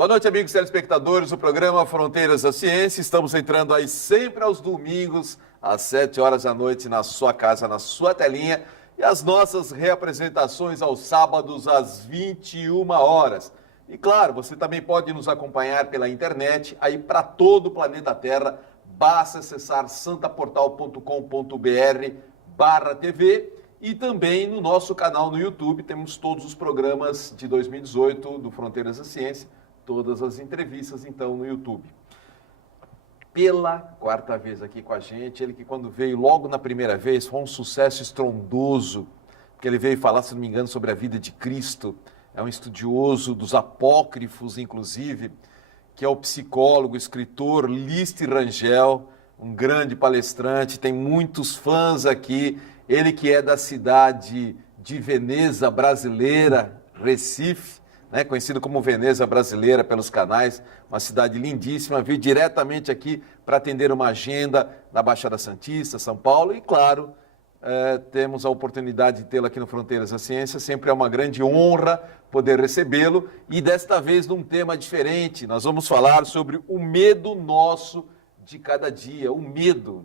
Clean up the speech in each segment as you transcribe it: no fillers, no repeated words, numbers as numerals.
Boa noite, amigos telespectadores do programa Fronteiras da Ciência. Estamos entrando aí sempre aos domingos, às 7 horas da noite, na sua casa, na sua telinha. E as nossas reapresentações aos sábados, às 21 horas. E claro, você também pode nos acompanhar pela internet, aí para todo o planeta Terra. Basta acessar santaportal.com.br/TV e também no nosso canal no YouTube. Temos todos os programas de 2018 do Fronteiras da Ciência. Todas as entrevistas, então, no YouTube. Pela quarta vez aqui com a gente, ele que quando veio logo na primeira vez foi um sucesso estrondoso, porque ele veio falar, se não me engano, sobre a vida de Cristo, é um estudioso dos apócrifos, inclusive, que é o psicólogo, escritor Lício Rangel, um grande palestrante, tem muitos fãs aqui, ele que é da cidade de Veneza brasileira, Recife, né, conhecido como Veneza brasileira pelos canais, uma cidade lindíssima, veio diretamente aqui para atender uma agenda da Baixada Santista, São Paulo, e claro, temos a oportunidade de tê-lo aqui no Fronteiras da Ciência, sempre é uma grande honra poder recebê-lo, e desta vez num tema diferente, nós vamos falar sobre o medo nosso de cada dia, o medo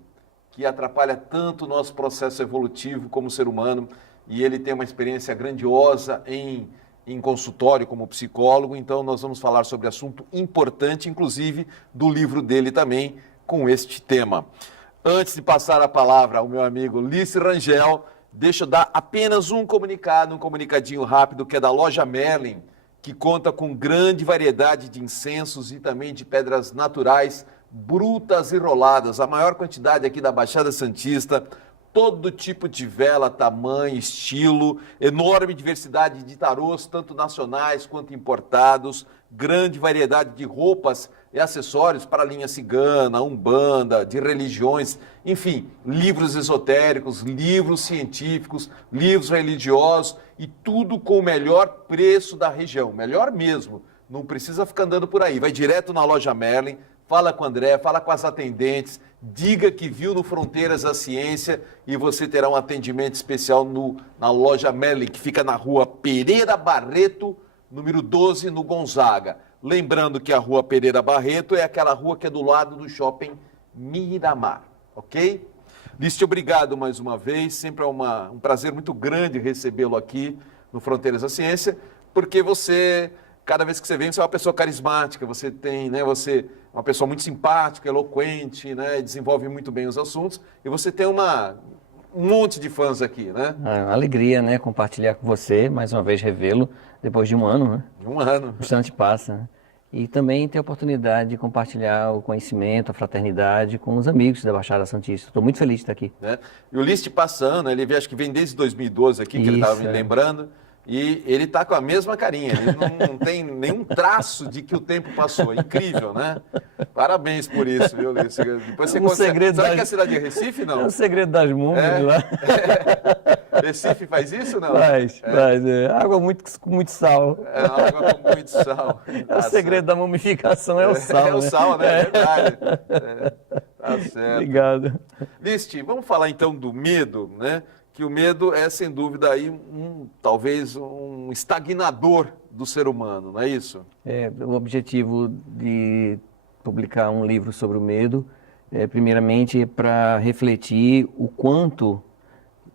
que atrapalha tanto o nosso processo evolutivo como ser humano, e ele tem uma experiência grandiosa em consultório como psicólogo, então nós vamos falar sobre assunto importante, inclusive do livro dele também, com este tema. Antes de passar a palavra ao meu amigo Lício Rangel, deixa eu dar apenas um comunicado, um comunicadinho rápido, que é da loja Merlin, que conta com grande variedade de incensos e também de pedras naturais, brutas e roladas, a maior quantidade aqui da Baixada Santista, todo tipo de vela, tamanho, estilo, enorme diversidade de tarôs, tanto nacionais quanto importados, grande variedade de roupas e acessórios para a linha cigana, umbanda, de religiões, enfim, livros esotéricos, livros científicos, livros religiosos e tudo com o melhor preço da região, melhor mesmo, não precisa ficar andando por aí, vai direto na loja Merlin, fala com o André, fala com as atendentes, diga que viu no Fronteiras da Ciência e você terá um atendimento especial na loja Merlin, que fica na rua Pereira Barreto, número 12, no Gonzaga. Lembrando que a rua Pereira Barreto é aquela rua que é do lado do shopping Miramar, ok? Lício, obrigado mais uma vez, sempre é um prazer muito grande recebê-lo aqui no Fronteiras da Ciência, porque você, cada vez que você vem, você é uma pessoa carismática, você tem, né, você uma pessoa muito simpática, eloquente, né, desenvolve muito bem os assuntos, e você tem um monte de fãs aqui, né? É uma alegria, né, compartilhar com você, mais uma vez revê-lo, depois de um ano, né? Um ano. O instante passa, né? E também ter a oportunidade de compartilhar o conhecimento, a fraternidade com os amigos da Baixada Santista. Estou muito feliz de estar aqui. Né? E o Lício passando, ele acho que vem desde 2012 aqui, que ele estava me lembrando, e ele está com a mesma carinha, ele não tem nenhum traço de que o tempo passou. É incrível, né? Parabéns por isso, viu, Lício? Depois você consegue... Será que é a cidade de Recife, não? É o segredo das múmias lá. Recife faz isso, não? Faz. Água com muito sal. Água com muito sal. O segredo da mumificação é o sal, É o sal, né? É verdade. Tá certo. Obrigado. Lício, vamos falar então do medo, né? Que o medo é, sem dúvida, aí talvez um estagnador do ser humano, não é isso? O objetivo de publicar um livro sobre o medo, primeiramente, para refletir o quanto,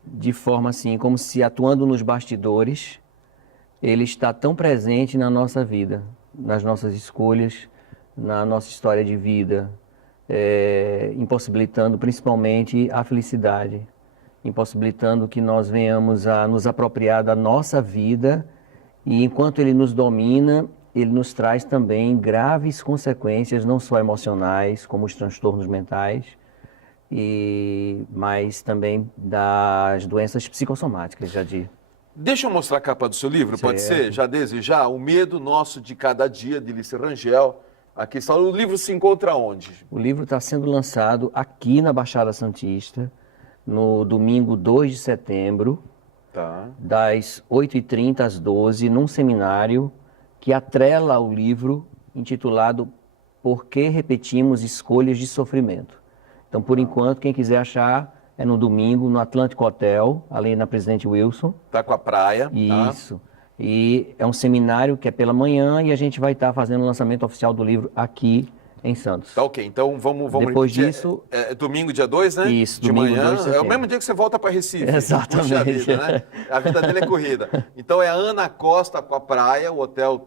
de forma assim, como se atuando nos bastidores, ele está tão presente na nossa vida, nas nossas escolhas, na nossa história de vida, impossibilitando principalmente a felicidade, impossibilitando que nós venhamos a nos apropriar da nossa vida, e enquanto ele nos domina, ele nos traz também graves consequências, não só emocionais, como os transtornos mentais, mas também das doenças psicossomáticas, Jadir. Deixa eu mostrar a capa do seu livro, pode ser? Já desejar? O Medo Nosso de Cada Dia, de Lício Rangel. Aqui está. O livro se encontra onde? O livro está sendo lançado aqui na Baixada Santista, no domingo 2 de setembro, das 8h30 às 12h, num seminário que atrela o livro intitulado Por que Repetimos Escolhas de Sofrimento. Então, por enquanto, quem quiser achar, é no domingo, no Atlântico Hotel, ali na Presidente Wilson. Tá com a praia. Isso. E é um seminário que é pela manhã e a gente vai estar fazendo o lançamento oficial do livro aqui em Santos. Tá ok, então vamos Depois repetir. disso... domingo, dia 2, né? Isso, de domingo, manhã. 2 de setembro. É o mesmo dia que você volta para Recife. Exatamente. Puxa vida, né? A vida dele é corrida. Então é Ana Costa com a praia, o Hotel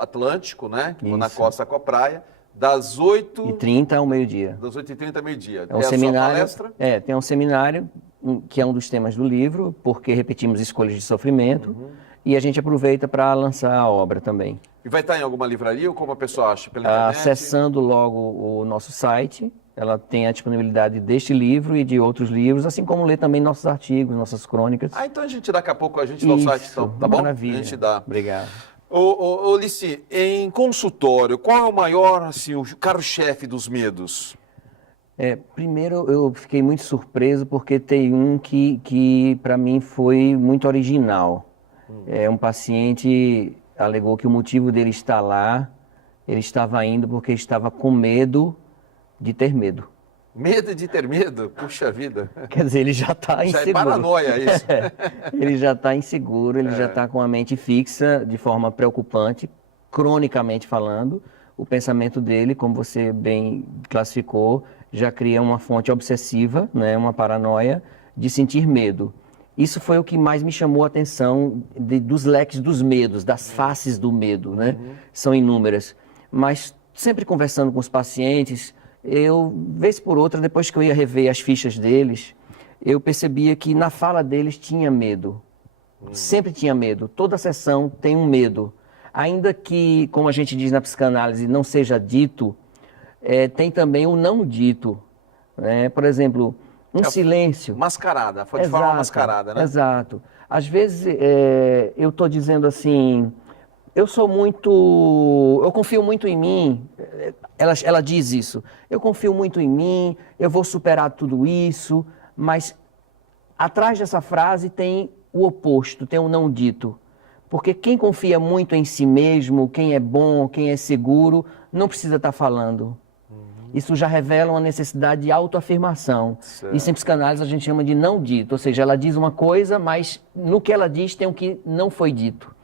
Atlântico, né? Isso. Ana Costa com a praia, das 8h30 ao meio-dia. Das 8h30 ao meio-dia. É um seminário, a sua palestra? tem um seminário que é um dos temas do livro, porque repetimos escolhas de sofrimento, e a gente aproveita para lançar a obra também. E vai estar em alguma livraria ou como a pessoa acha? Pela internet? Acessando logo o nosso site, ela tem a disponibilidade deste livro e de outros livros, assim como ler também nossos artigos, nossas crônicas. Então a gente daqui a pouco a gente dá o site, então, tá bom? Maravilha. A gente dá. Obrigado. Ô Lici, em consultório, qual é o maior, assim, o carro-chefe dos medos? Primeiro, eu fiquei muito surpreso porque tem um que para mim foi muito original. Um paciente alegou que o motivo dele estar lá, ele estava indo porque estava com medo de ter medo. Medo de ter medo? Puxa vida. Quer dizer, ele já está inseguro. Já é paranoia isso. Ele já está inseguro, ele já está com a mente fixa de forma preocupante, cronicamente falando. O pensamento dele, como você bem classificou, já cria uma fonte obsessiva, né, uma paranoia de sentir medo. Isso foi o que mais me chamou a atenção dos leques dos medos, das faces do medo, né? São inúmeras. Mas sempre conversando com os pacientes, eu, vez por outra, depois que eu ia rever as fichas deles, eu percebia que na fala deles tinha medo. Sempre tinha medo. Toda sessão tem um medo. Ainda que, como a gente diz na psicanálise, não seja dito, tem também o não dito. Né? Por exemplo, silêncio. Mascarada, foi de forma mascarada, né? Exato. Às vezes eu estou dizendo assim, eu confio muito em mim. Ela diz isso. Eu confio muito em mim, eu vou superar tudo isso, mas atrás dessa frase tem o oposto, tem o não dito. Porque quem confia muito em si mesmo, quem é bom, quem é seguro, não precisa estar falando. Isso já revela uma necessidade de autoafirmação. Isso em psicanálise a gente chama de não dito, ou seja, ela diz uma coisa, mas no que ela diz tem o que não foi dito.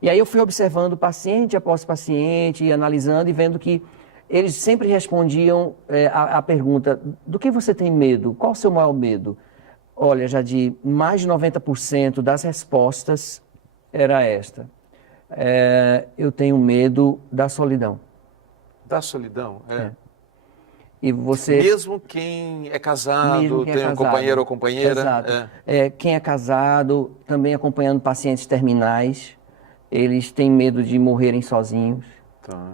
E aí eu fui observando paciente após paciente, e analisando e vendo que eles sempre respondiam a pergunta, do que você tem medo? Qual o seu maior medo? Olha, já de mais de 90% das respostas era esta. Eu tenho medo da solidão. Da solidão? E você... Mesmo quem é casado, tem um companheiro ou companheira. Exato. Quem é casado, também acompanhando pacientes terminais, eles têm medo de morrerem sozinhos. Tá.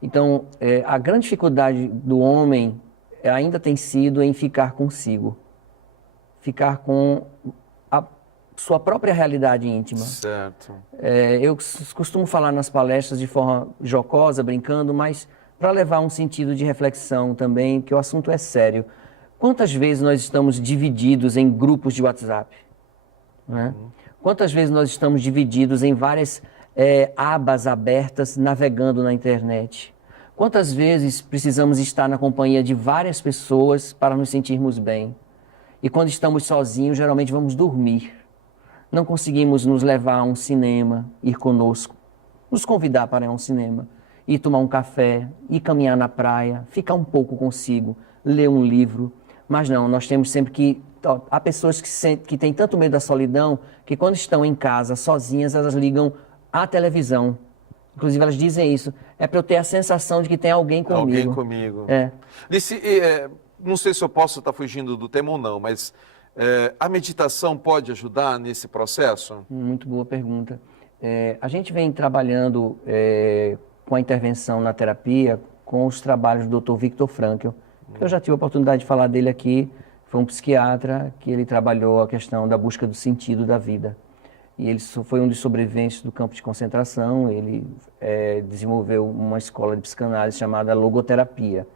Então, a grande dificuldade do homem ainda tem sido em ficar consigo. Ficar com a sua própria realidade íntima. Certo. Eu costumo falar nas palestras de forma jocosa, brincando, mas para levar um sentido de reflexão também, que o assunto é sério. Quantas vezes nós estamos divididos em grupos de WhatsApp? Né? Quantas vezes nós estamos divididos em várias abas abertas navegando na internet? Quantas vezes precisamos estar na companhia de várias pessoas para nos sentirmos bem? E quando estamos sozinhos, geralmente vamos dormir. Não conseguimos nos levar a um cinema, ir conosco, nos convidar para ir a um cinema, ir tomar um café, ir caminhar na praia, ficar um pouco consigo, ler um livro. Mas não, nós temos sempre que... Há pessoas que têm tanto medo da solidão que quando estão em casa, sozinhas, elas ligam à televisão. Inclusive, elas dizem isso. É para eu ter a sensação de que tem alguém comigo. Alguém comigo. Lici, não sei se eu posso estar fugindo do tema ou não, mas a meditação pode ajudar nesse processo? Muito boa pergunta. A gente vem trabalhando com a intervenção na terapia com os trabalhos do Dr. Viktor Frankl. Eu já tive a oportunidade de falar dele aqui. Foi um psiquiatra que ele trabalhou a questão da busca do sentido da vida. E ele foi um dos sobreviventes do campo de concentração. Ele desenvolveu uma escola de psicanálise chamada logoterapia.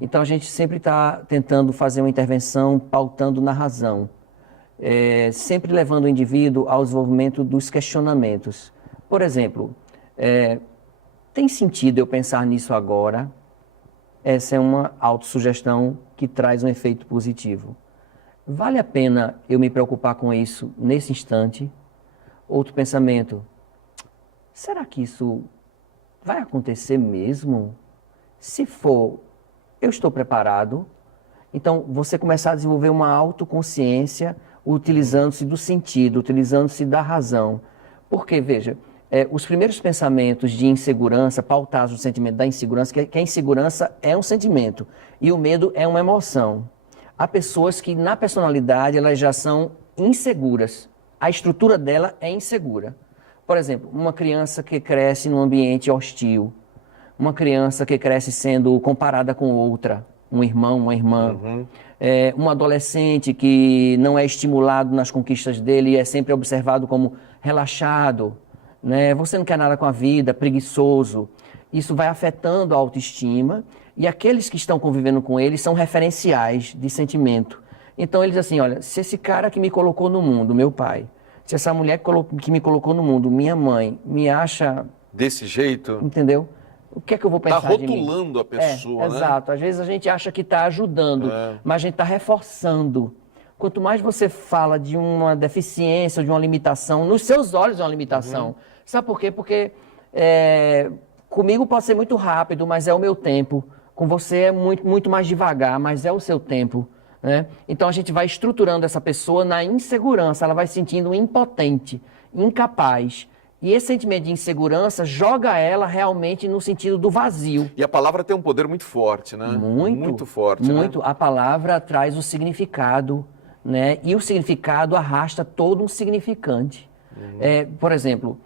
Então a gente sempre está tentando fazer uma intervenção pautando na razão, sempre levando o indivíduo ao desenvolvimento dos questionamentos. Por exemplo, tem sentido eu pensar nisso agora? Essa é uma autossugestão que traz um efeito positivo. Vale a pena eu me preocupar com isso nesse instante? Outro pensamento, será que isso vai acontecer mesmo? Se for, eu estou preparado? Então, você começar a desenvolver uma autoconsciência utilizando-se do sentido, utilizando-se da razão. Porque, veja, os primeiros pensamentos de insegurança, pautados no sentimento da insegurança, que a insegurança é um sentimento e o medo é uma emoção. Há pessoas que, na personalidade, elas já são inseguras. A estrutura dela é insegura. Por exemplo, uma criança que cresce num ambiente hostil, uma criança que cresce sendo comparada com outra, um irmão, uma irmã, um adolescente que não é estimulado nas conquistas dele e é sempre observado como relaxado, né? Você não quer nada com a vida, preguiçoso. Isso vai afetando a autoestima e aqueles que estão convivendo com ele são referenciais de sentimento. Então ele diz assim, olha, se esse cara que me colocou no mundo, meu pai, se essa mulher que me colocou no mundo, minha mãe, me acha... desse jeito? Entendeu? O que é que eu vou pensar de mim? Está rotulando a pessoa, né? Exato. Às vezes a gente acha que está ajudando, mas a gente está reforçando. Quanto mais você fala de uma deficiência, de uma limitação, nos seus olhos é uma limitação. Sabe por quê? Porque comigo pode ser muito rápido, mas é o meu tempo. Com você é muito mais devagar, mas é o seu tempo. Né? Então a gente vai estruturando essa pessoa na insegurança, ela vai se sentindo impotente, incapaz. E esse sentimento de insegurança joga ela realmente no sentido do vazio. E a palavra tem um poder muito forte, né? Muito forte, muito. Né? A palavra traz o significado, né? E o significado arrasta todo um significante. Por exemplo,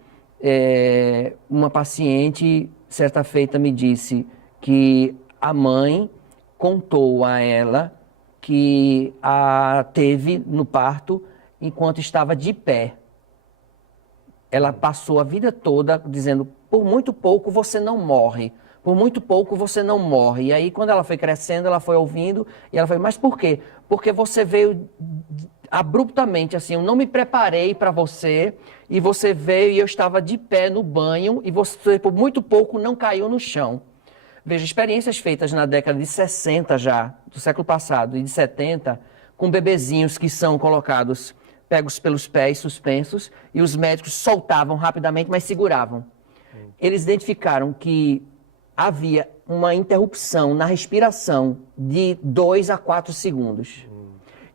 uma paciente, certa feita, me disse que a mãe contou a ela que a teve no parto enquanto estava de pé. Ela passou a vida toda dizendo, por muito pouco você não morre, por muito pouco você não morre. E aí, quando ela foi crescendo, ela foi ouvindo, e ela foi, mas por quê? Porque você veio abruptamente, assim, eu não me preparei para você, e você veio e eu estava de pé no banho, e você, por muito pouco, não caiu no chão. Veja, experiências feitas na década de 60 já, do século passado, e de 70, com bebezinhos que são colocados... pegos pelos pés suspensos, e os médicos soltavam rapidamente, mas seguravam. Eles identificaram que havia uma interrupção na respiração de 2 a 4 segundos.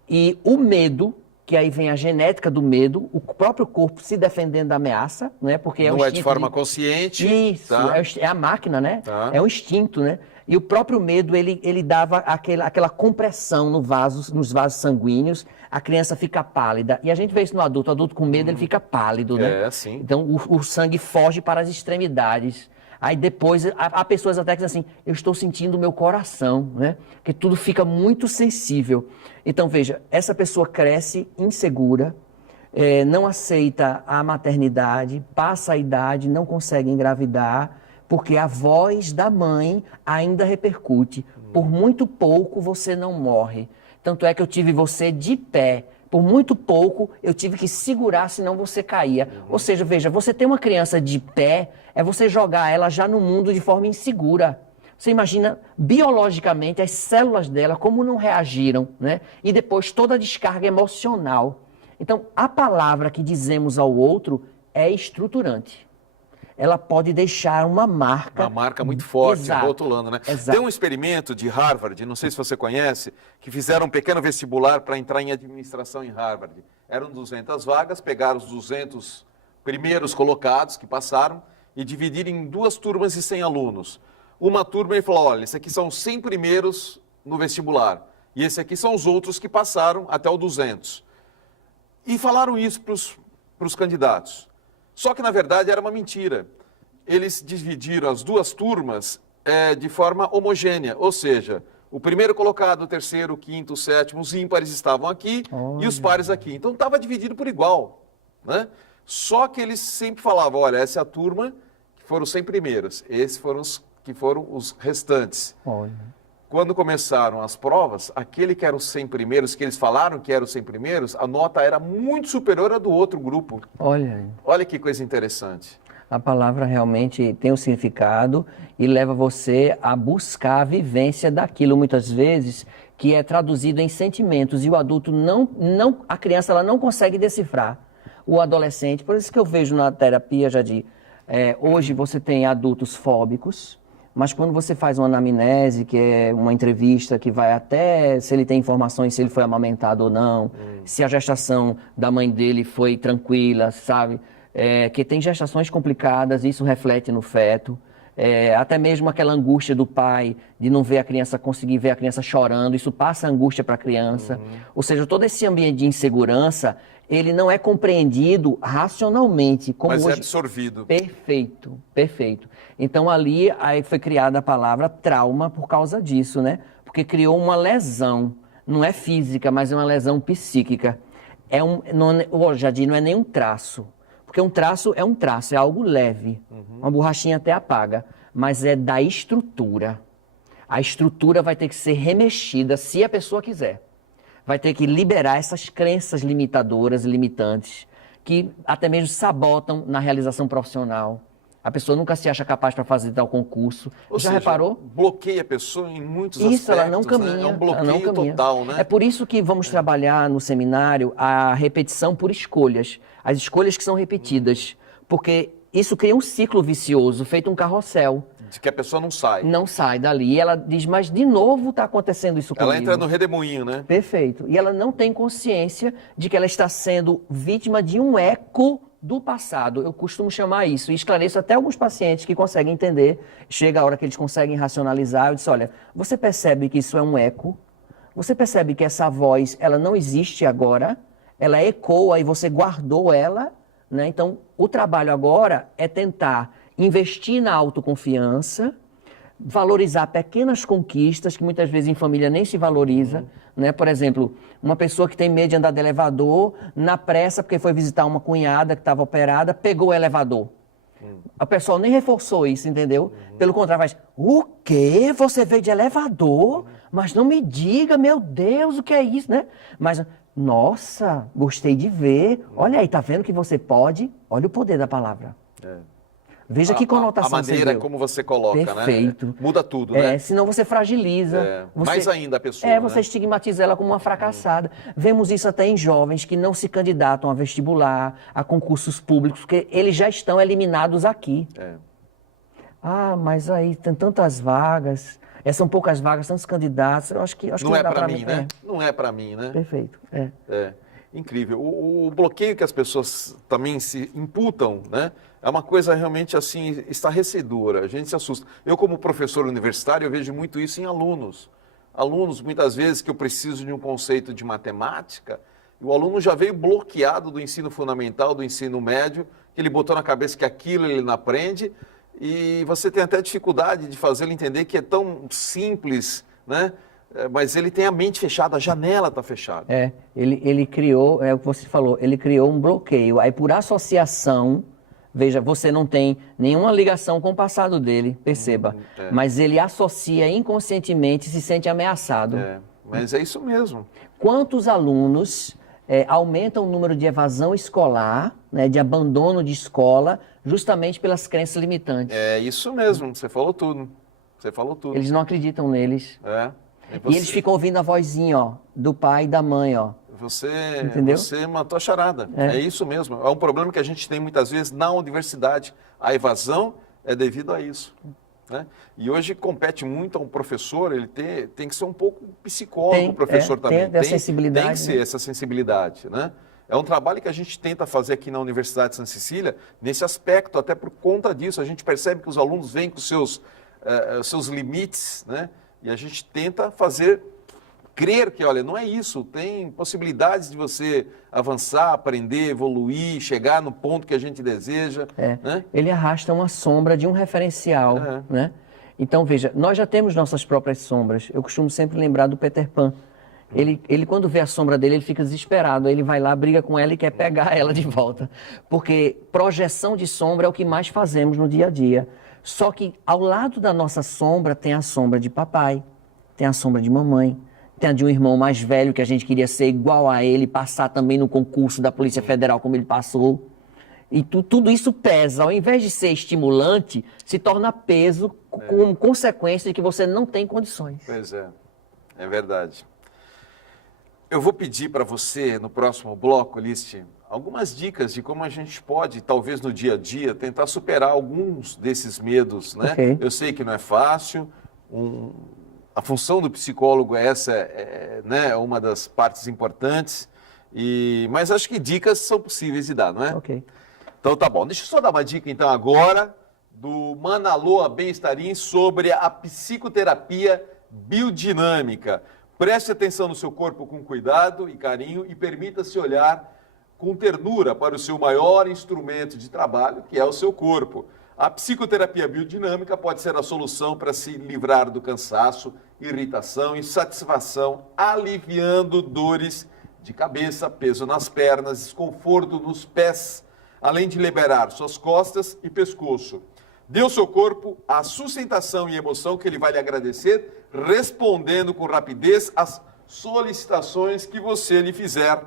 E o medo, que aí vem a genética do medo, o próprio corpo se defendendo da ameaça, né? Porque não é de forma consciente. Isso, tá? É a máquina, né? Tá. É o instinto, né? E o próprio medo, ele dava aquela compressão nos vasos sanguíneos, a criança fica pálida. E a gente vê isso no adulto. O adulto com medo, ele fica pálido, né? Sim. Então, o sangue foge para as extremidades. Aí depois, há pessoas até que dizem assim, eu estou sentindo o meu coração, né? Que tudo fica muito sensível. Então, veja, essa pessoa cresce insegura, não aceita a maternidade, passa a idade, não consegue engravidar, porque a voz da mãe ainda repercute. Por muito pouco você não morre. Tanto é que eu tive você de pé. Por muito pouco eu tive que segurar, senão você caía. Ou seja, veja, você ter uma criança de pé é você jogar ela já no mundo de forma insegura. Você imagina biologicamente as células dela, como não reagiram, né? E depois toda a descarga emocional. Então, a palavra que dizemos ao outro é estruturante. Ela pode deixar uma marca... Uma marca muito forte, Exato. rotulando, né? Exato. Tem um experimento de Harvard, não sei se você conhece, que fizeram um pequeno vestibular para entrar em administração em Harvard. Eram 200 vagas, pegaram os 200 primeiros colocados que passaram e dividiram em 2 turmas de 100 alunos. Uma turma ele falou, olha, esse aqui são os 100 primeiros no vestibular e esse aqui são os outros que passaram até o 200. E falaram isso para os candidatos. Só que, na verdade, era uma mentira. Eles dividiram as 2 turmas de forma homogênea, ou seja, o primeiro colocado, o terceiro, o quinto, o sétimo, os ímpares estavam aqui e os pares aqui. Então, estava dividido por igual, né? Só que eles sempre falavam, olha, essa é a turma que foram os 100 primeiros, esses foram os que foram os restantes. Olha. Quando começaram as provas, aquele que era os 100 primeiros, que eles falaram que eram os 100 primeiros, a nota era muito superior à do outro grupo. Olha que coisa interessante. A palavra realmente tem um significado e leva você a buscar a vivência daquilo, muitas vezes, que é traduzido em sentimentos. E o adulto a criança ela não consegue decifrar. o adolescente. Por isso que eu vejo na terapia, Jadir, hoje você tem adultos fóbicos, mas quando você faz uma anamnese, que é uma entrevista que vai até se ele tem informações, se ele foi amamentado ou não, se a gestação da mãe dele foi tranquila, sabe? Que tem gestações complicadas, isso reflete no feto. Até mesmo aquela angústia do pai de não ver a criança, conseguir ver a criança chorando, isso passa angústia para a criança. Ou seja, todo esse ambiente de insegurança, ele não é compreendido racionalmente. Como mas hoje... é absorvido. Perfeito, perfeito. Então aí foi criada a palavra trauma por causa disso, né? Porque criou uma lesão, não é física, mas é uma lesão psíquica. Jadir, não é nem um traço. Porque um traço, é algo leve. Uma borrachinha até apaga, mas é da estrutura. A estrutura vai ter que ser remexida se a pessoa quiser. Vai ter que liberar essas crenças limitadoras, limitantes, que até mesmo sabotam na realização profissional. A pessoa nunca se acha capaz para fazer tal concurso. Ou Já seja, reparou? Bloqueia a pessoa em muitos aspectos. Isso, ela não caminha. Né? É um bloqueio total, né? É por isso que vamos trabalhar no seminário a repetição por escolhas. As escolhas que são repetidas. Porque isso cria um ciclo vicioso, feito um carrossel. De que a pessoa não sai. Não sai dali. E ela diz, mas de novo está acontecendo isso comigo. Ela entra no redemoinho, né? Perfeito. E ela não tem consciência de que ela está sendo vítima de um eco do passado. Eu costumo chamar isso. E esclareço até alguns pacientes que conseguem entender. Chega a hora que eles conseguem racionalizar. Eu disse, olha, você percebe que isso é um eco? Você percebe que essa voz, ela não existe agora? Ela ecoa e você guardou ela, né? Então, o trabalho agora é tentar investir na autoconfiança, valorizar pequenas conquistas, que muitas vezes em família nem se valoriza, né? Por exemplo, uma pessoa que tem medo de andar de elevador, na pressa, porque foi visitar uma cunhada que estava operada, pegou o elevador. A pessoa nem reforçou isso, entendeu? Pelo contrário, faz, o quê? Você veio de elevador? Mas não me diga, meu Deus, o que é isso, né? Mas, nossa, gostei de ver. Olha aí, tá vendo que você pode? Olha o poder da palavra. Veja que conotação a maneira você deu. como você coloca, Perfeito. né? Muda tudo, né? Senão você fragiliza. Mais ainda a pessoa, você estigmatiza ela como uma fracassada. Vemos isso até em jovens que não se candidatam a vestibular, a concursos públicos, porque eles já estão eliminados aqui. Ah, mas aí tem tantas vagas, são poucas vagas, tantos candidatos, eu acho que não é para mim, né? Não é para mim, né? Perfeito, Incrível. O bloqueio que as pessoas também se imputam, né? É uma coisa realmente assim, estarrecedora, a gente se assusta. Eu, como professor universitário, eu vejo muito isso em alunos. Alunos, muitas vezes, que eu preciso de um conceito de matemática, e o aluno já veio bloqueado do ensino fundamental, do ensino médio, que ele botou na cabeça que aquilo ele não aprende, e você tem até dificuldade de fazê-lo entender que é tão simples, né? Mas ele tem a mente fechada, a janela está fechada. Ele criou, é o que você falou, ele criou um bloqueio. Aí, por associação, veja, você não tem nenhuma ligação com o passado dele, perceba. Mas ele associa inconscientemente e se sente ameaçado. Mas é isso mesmo. Quantos alunos aumentam o número de evasão escolar, né, de abandono de escola, justamente pelas crenças limitantes? É isso mesmo, você falou tudo. Você falou tudo. Eles não acreditam neles. E eles ficam ouvindo a vozinha, ó, do pai e da mãe, ó. Você matou a charada. É isso mesmo. É um problema que a gente tem muitas vezes na universidade. A evasão é devido a isso. Né? E hoje compete muito a um professor, ele tem que ser um pouco psicólogo, o professor também. Tem sensibilidade. Tem que ser essa sensibilidade, né? É um trabalho que a gente tenta fazer aqui na Universidade de Santa Cecília, nesse aspecto, até por conta disso. A gente percebe que os alunos vêm com seus limites, né? E a gente tenta fazer crer que, olha, não é isso, tem possibilidades de você avançar, aprender, evoluir, chegar no ponto que a gente deseja. Né? Ele arrasta uma sombra de um referencial, né? Então, veja, nós já temos nossas próprias sombras. Eu costumo sempre lembrar do Peter Pan. Ele quando vê a sombra dele, ele fica desesperado. Aí ele vai lá, briga com ela e quer pegar ela de volta. Porque projeção de sombra é o que mais fazemos no dia a dia. Só que ao lado da nossa sombra tem a sombra de papai, tem a sombra de mamãe, tem a de um irmão mais velho que a gente queria ser igual a ele, passar também no concurso da Polícia Federal como ele passou. E tudo isso pesa. Ao invés de ser estimulante, se torna peso com consequência de que você não tem condições. Pois é, é verdade. eu vou pedir para você, no próximo bloco, Lício, algumas dicas de como a gente pode, talvez no dia a dia, tentar superar alguns desses medos, né? Okay. Eu sei que não é fácil, a função do psicólogo né, uma das partes importantes, mas acho que dicas são possíveis de dar, não é? Ok. Então tá bom, deixa eu só dar uma dica então agora do Manaloa Bem-Estarim sobre a psicoterapia biodinâmica. Preste atenção no seu corpo com cuidado e carinho e permita-se olhar com ternura para o seu maior instrumento de trabalho, que é o seu corpo. A psicoterapia biodinâmica pode ser a solução para se livrar do cansaço, irritação e insatisfação, aliviando dores de cabeça, peso nas pernas, desconforto nos pés, além de liberar suas costas e pescoço. Dê ao seu corpo a sustentação e emoção que ele vai lhe agradecer, respondendo com rapidez às solicitações que você lhe fizer.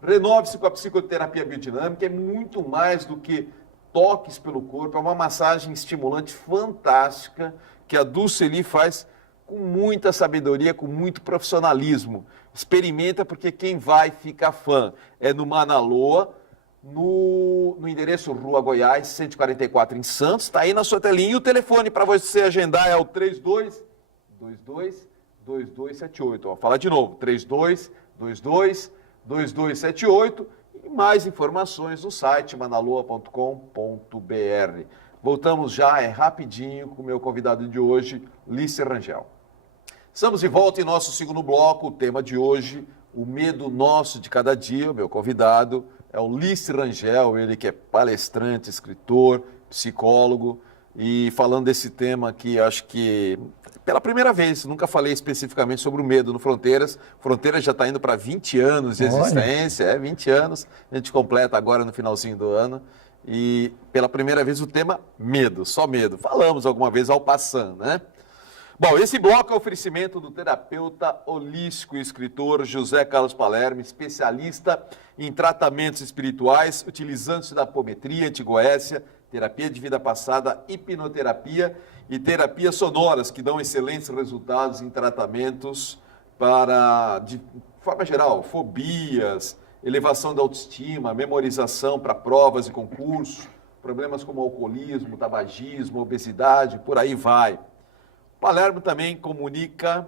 Renove-se com a psicoterapia biodinâmica, é muito mais do que toques pelo corpo, é uma massagem estimulante fantástica que a Dulceli faz com muita sabedoria, com muito profissionalismo. Experimenta porque quem vai fica fã. É no Manaloa, no endereço Rua Goiás, 144 em Santos, está aí na sua telinha. E o telefone para você agendar é o 3222-2278. Vou falar de novo, 3222-2278. E mais informações no site manaloa.com.br. Voltamos já, rapidinho, com o meu convidado de hoje, Lício Rangel. Estamos de volta em nosso segundo bloco. O tema de hoje, o medo nosso de cada dia. O meu convidado é o Lício Rangel, ele que é palestrante, escritor, psicólogo, e falando desse tema que acho que pela primeira vez, nunca falei especificamente sobre o medo no Fronteiras. Fronteiras já está indo para 20 anos de existência, 20 anos, a gente completa agora no finalzinho do ano, e pela primeira vez o tema medo, só medo. Falamos alguma vez ao passando, né? Bom, esse bloco é oferecimento do terapeuta holístico e escritor José Carlos Palermo, especialista em tratamentos espirituais, utilizando-se da apometria, antigoécia, terapia de vida passada, hipnoterapia e terapias sonoras, que dão excelentes resultados em tratamentos para, de forma geral, fobias, elevação da autoestima, memorização para provas e concursos, problemas como alcoolismo, tabagismo, obesidade, por aí vai. Palermo também comunica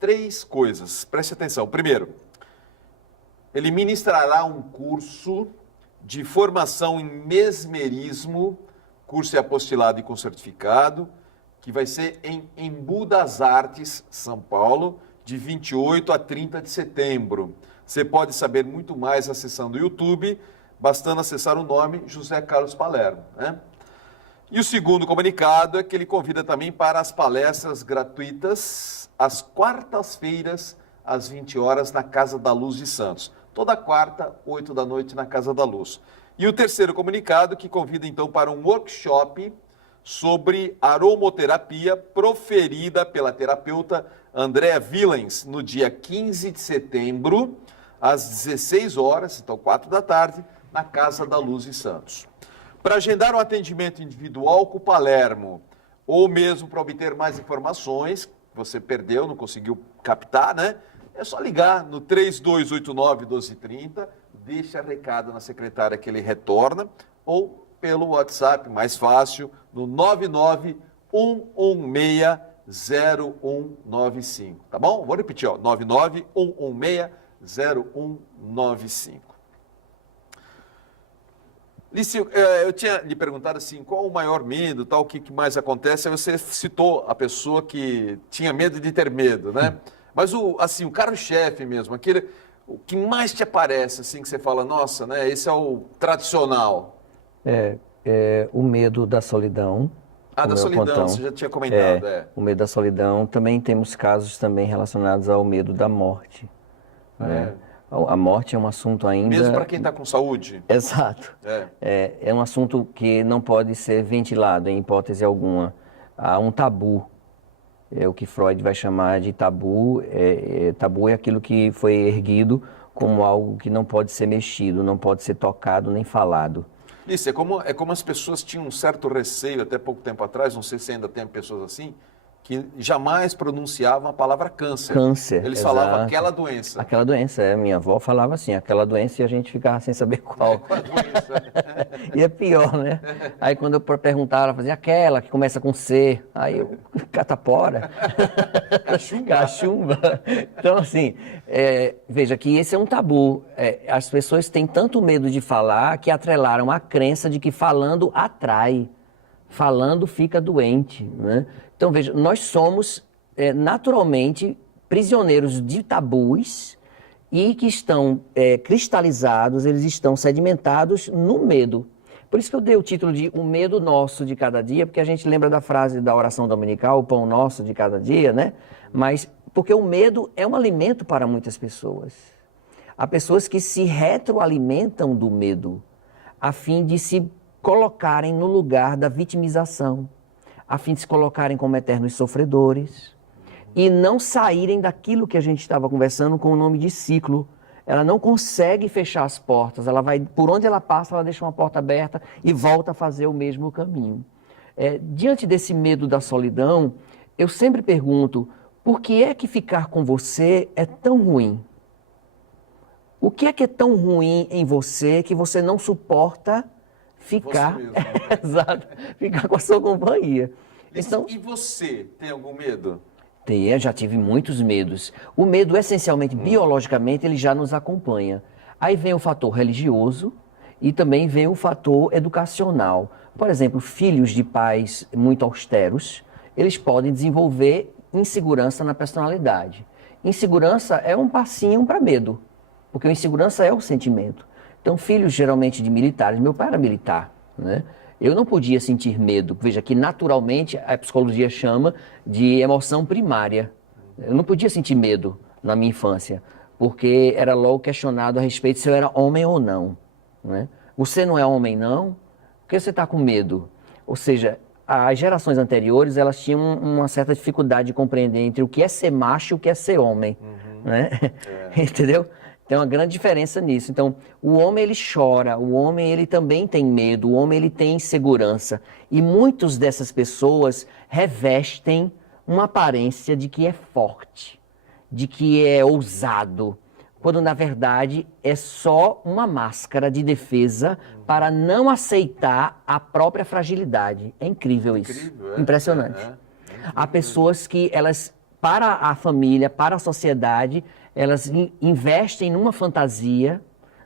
3 coisas, preste atenção. Primeiro, ele ministrará um curso de formação em mesmerismo, curso é apostilado e com certificado, que vai ser em Embu das Artes, São Paulo, de 28 a 30 de setembro. Você pode saber muito mais acessando o YouTube, bastando acessar o nome José Carlos Palermo, né? E o segundo comunicado é que ele convida também para as palestras gratuitas às quartas-feiras, às 20 horas, na Casa da Luz de Santos. Toda quarta, 8 da noite, na Casa da Luz. E o terceiro comunicado que convida então para um workshop sobre aromoterapia proferida pela terapeuta Andréa Villens no dia 15 de setembro, às 16 horas, então 4 da tarde, na Casa da Luz de Santos. Para agendar um atendimento individual com o Palermo, ou mesmo para obter mais informações, você perdeu, não conseguiu captar, né? É só ligar no 3289-1230, deixa recado na secretária que ele retorna, ou pelo WhatsApp, mais fácil, no 991160195, tá bom? Vou repetir, ó, 991160195. Lício, eu tinha lhe perguntado assim, qual o maior medo, tal, o que mais acontece? Aí você citou a pessoa que tinha medo de ter medo, né? Mas o carro-chefe mesmo, o que mais te aparece, assim, que você fala, nossa, né, esse é o tradicional. O medo da solidão. Da solidão, você já tinha comentado. O medo da solidão. Também temos casos também relacionados ao medo da morte. Né? A morte é um assunto ainda... Mesmo para quem está com saúde? Exato. É um assunto que não pode ser ventilado em hipótese alguma. Há um tabu. É o que Freud vai chamar de tabu. Tabu é aquilo que foi erguido como algo que não pode ser mexido, não pode ser tocado nem falado. Isso, é como as pessoas tinham um certo receio até pouco tempo atrás, não sei se ainda tem pessoas assim, que jamais pronunciavam a palavra câncer. Câncer, Eles exato. falavam aquela doença. Aquela doença, minha avó falava assim, aquela doença, e a gente ficava sem saber qual. Qual a doença? E é pior, né? Aí quando eu perguntava, ela fazia aquela que começa com C, aí eu, catapora, cachumba. Então assim, veja que esse é um tabu. As pessoas têm tanto medo de falar que atrelaram a crença de que falando atrai. Falando fica doente, né? Então, veja, nós somos naturalmente prisioneiros de tabus e que estão cristalizados, eles estão sedimentados no medo. Por isso que eu dei o título de O Medo Nosso de Cada Dia, porque a gente lembra da frase da oração dominical, o pão nosso de cada dia, né? Mas porque o medo é um alimento para muitas pessoas. Há pessoas que se retroalimentam do medo, a fim de se colocarem no lugar da vitimização, a fim de se colocarem como eternos sofredores e não saírem daquilo que a gente estava conversando com o nome de ciclo. Ela não consegue fechar as portas, ela vai, por onde ela passa, ela deixa uma porta aberta e volta a fazer o mesmo caminho. Diante desse medo da solidão, eu sempre pergunto, por que é que ficar com você é tão ruim? O que é tão ruim em você que você não suporta ficar, exato, ficar com a sua companhia? Então, e você tem algum medo? Eu já tive muitos medos. O medo, essencialmente, biologicamente, ele já nos acompanha. Aí vem o fator religioso e também vem o fator educacional. Por exemplo, filhos de pais muito austeros, eles podem desenvolver insegurança na personalidade. Insegurança é um passinho para medo, porque a insegurança é o sentimento. Então, filhos geralmente de militares, meu pai era militar, né? Eu não podia sentir medo. Veja que naturalmente a psicologia chama de emoção primária. Eu não podia sentir medo na minha infância, porque era logo questionado a respeito se eu era homem ou não, né? Você não é homem, não? Por que você está com medo? Ou seja, as gerações anteriores, elas tinham uma certa dificuldade de compreender entre o que é ser macho e o que é ser homem, né? Entendeu? Tem uma grande diferença nisso. Então, o homem ele chora, o homem ele também tem medo, o homem ele tem insegurança. E muitas dessas pessoas revestem uma aparência de que é forte, de que é ousado, quando na verdade é só uma máscara de defesa para não aceitar a própria fragilidade. É incrível isso. Impressionante. Há pessoas que elas, para a família, para a sociedade, elas investem numa fantasia,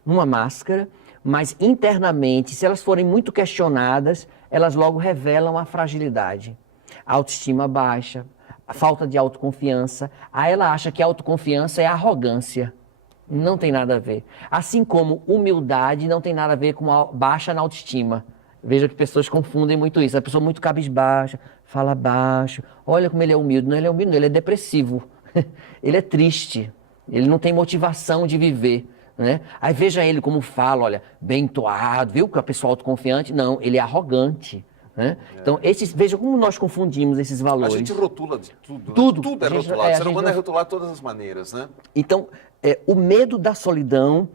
numa máscara, mas internamente, se elas forem muito questionadas, elas logo revelam a fragilidade. A autoestima baixa, a falta de autoconfiança. Aí ela acha que a autoconfiança é arrogância. Não tem nada a ver. Assim como humildade não tem nada a ver com a baixa na autoestima. Veja que pessoas confundem muito isso. A pessoa muito cabisbaixa, fala baixo. Olha como ele é humilde. Não, ele é humilde, não, ele é depressivo. Ele é triste. Ele não tem motivação de viver, né? Aí veja ele como fala, olha, bem entoado, viu que a pessoa autoconfiante? Não, ele é arrogante, né? Então, veja como nós confundimos esses valores. A gente rotula de tudo. Tudo. Tudo é rotulado. O ser humano é rotulado de todas as maneiras, né? Então, o medo da solidão,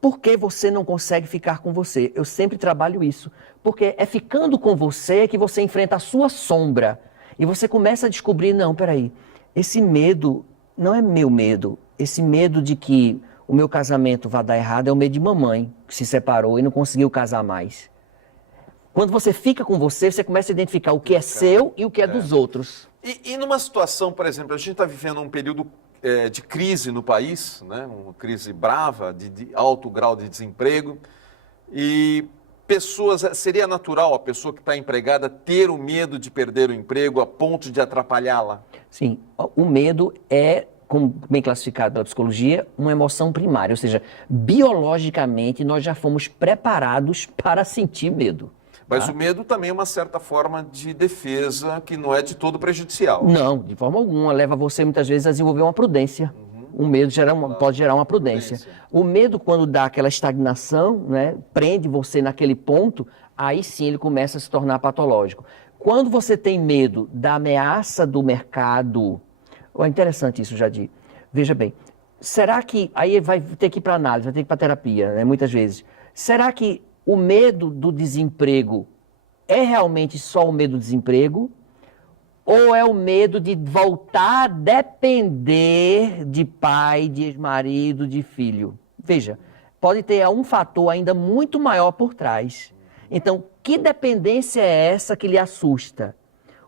por que você não consegue ficar com você? Eu sempre trabalho isso. Porque é ficando com você que você enfrenta a sua sombra. E você começa a descobrir, não, peraí, esse medo não é meu medo. Esse medo de que o meu casamento vai dar errado é o medo de mamãe, que se separou e não conseguiu casar mais. Quando você fica com você, você começa a identificar o que é seu e o que é dos outros. E numa situação, por exemplo, a gente está vivendo um período de crise no país, né? Uma crise brava, de alto grau de desemprego, e seria natural a pessoa que está empregada ter o medo de perder o emprego a ponto de atrapalhá-la? Sim, o medo é, como bem classificado pela psicologia, uma emoção primária, ou seja, biologicamente nós já fomos preparados para sentir medo. Mas o medo também é uma certa forma de defesa que não é de todo prejudicial. Não, de forma alguma, leva você muitas vezes a desenvolver uma prudência. O medo pode gerar uma prudência. O medo, quando dá aquela estagnação, né, prende você naquele ponto, aí sim ele começa a se tornar patológico. Quando você tem medo da ameaça do mercado, é interessante isso, Jadir. Veja bem, será que, aí vai ter que ir para análise, vai ter que ir para terapia, né, muitas vezes. Será que o medo do desemprego é realmente só o medo do desemprego? Ou é o medo de voltar a depender de pai, de ex-marido, de filho? Veja, pode ter um fator ainda muito maior por trás. Então, que dependência é essa que lhe assusta?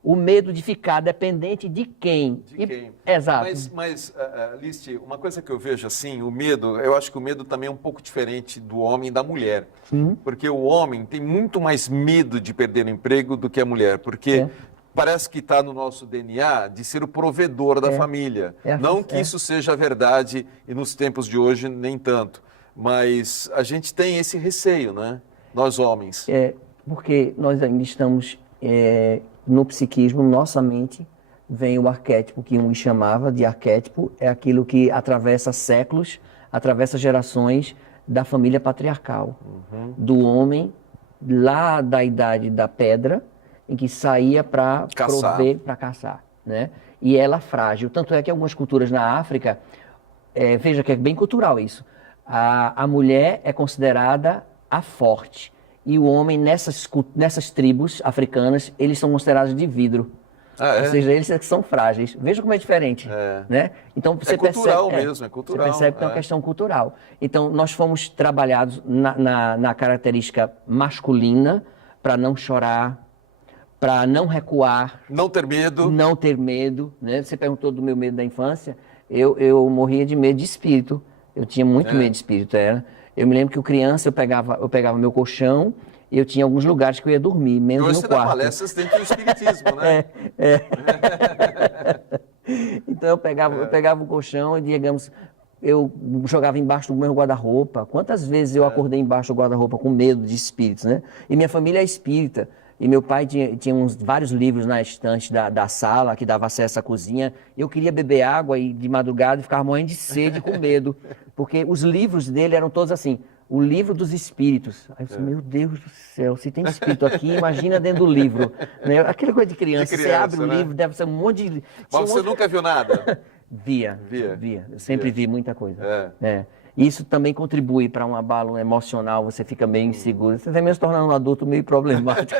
O medo de ficar dependente de quem? De quem? Exato. Mas Listi, uma coisa que eu vejo assim, o medo, eu acho que o medo também é um pouco diferente do homem e da mulher. Porque o homem tem muito mais medo de perder o emprego do que a mulher. Porque parece que está no nosso DNA de ser o provedor da família. Não que isso seja verdade e nos tempos de hoje nem tanto. Mas a gente tem esse receio, né? Nós homens. Porque nós ainda estamos... no psiquismo, nossa mente, vem o arquétipo que um chamava de arquétipo, é aquilo que atravessa séculos, atravessa gerações da família patriarcal, do homem lá da idade da pedra, em que saía para prover, para caçar, né? E ela frágil. Tanto é que algumas culturas na África, veja que é bem cultural isso, a mulher é considerada a forte. E o homem, nessas tribos africanas, eles são considerados de vidro. Ou seja, eles são frágeis. Veja como é diferente. Né? Então, você cultural mesmo, é cultural. Você percebe que é uma questão cultural. Então, nós fomos trabalhados na característica masculina para não chorar, para não recuar. Não ter medo. Não ter medo. Né? Você perguntou do meu medo da infância. Eu morria de medo de espírito. Eu tinha muito medo de espírito, Eu me lembro que criança, eu pegava meu colchão e eu tinha alguns lugares que eu ia dormir, menos no quarto. Você dá palestras dentro do espiritismo, né? Então eu pegava o colchão e, digamos, eu jogava embaixo do meu guarda-roupa. Quantas vezes eu acordei embaixo do guarda-roupa com medo de espíritos, né? E minha família é espírita. E meu pai tinha vários livros na estante da sala, que dava acesso à cozinha. Eu queria beber água e de madrugada ficava morrendo de sede com medo. Porque os livros dele eram todos assim, o livro dos espíritos. Aí eu falei, meu Deus do céu, se tem espírito aqui, imagina dentro do livro. Né? Aquela coisa de criança, você abre o livro, deve ser um monte de... Mas você nunca viu nada? Via. Eu sempre vi muita coisa. Isso também contribui para um abalo emocional, você fica meio inseguro. Você também se tornando um adulto meio problemático.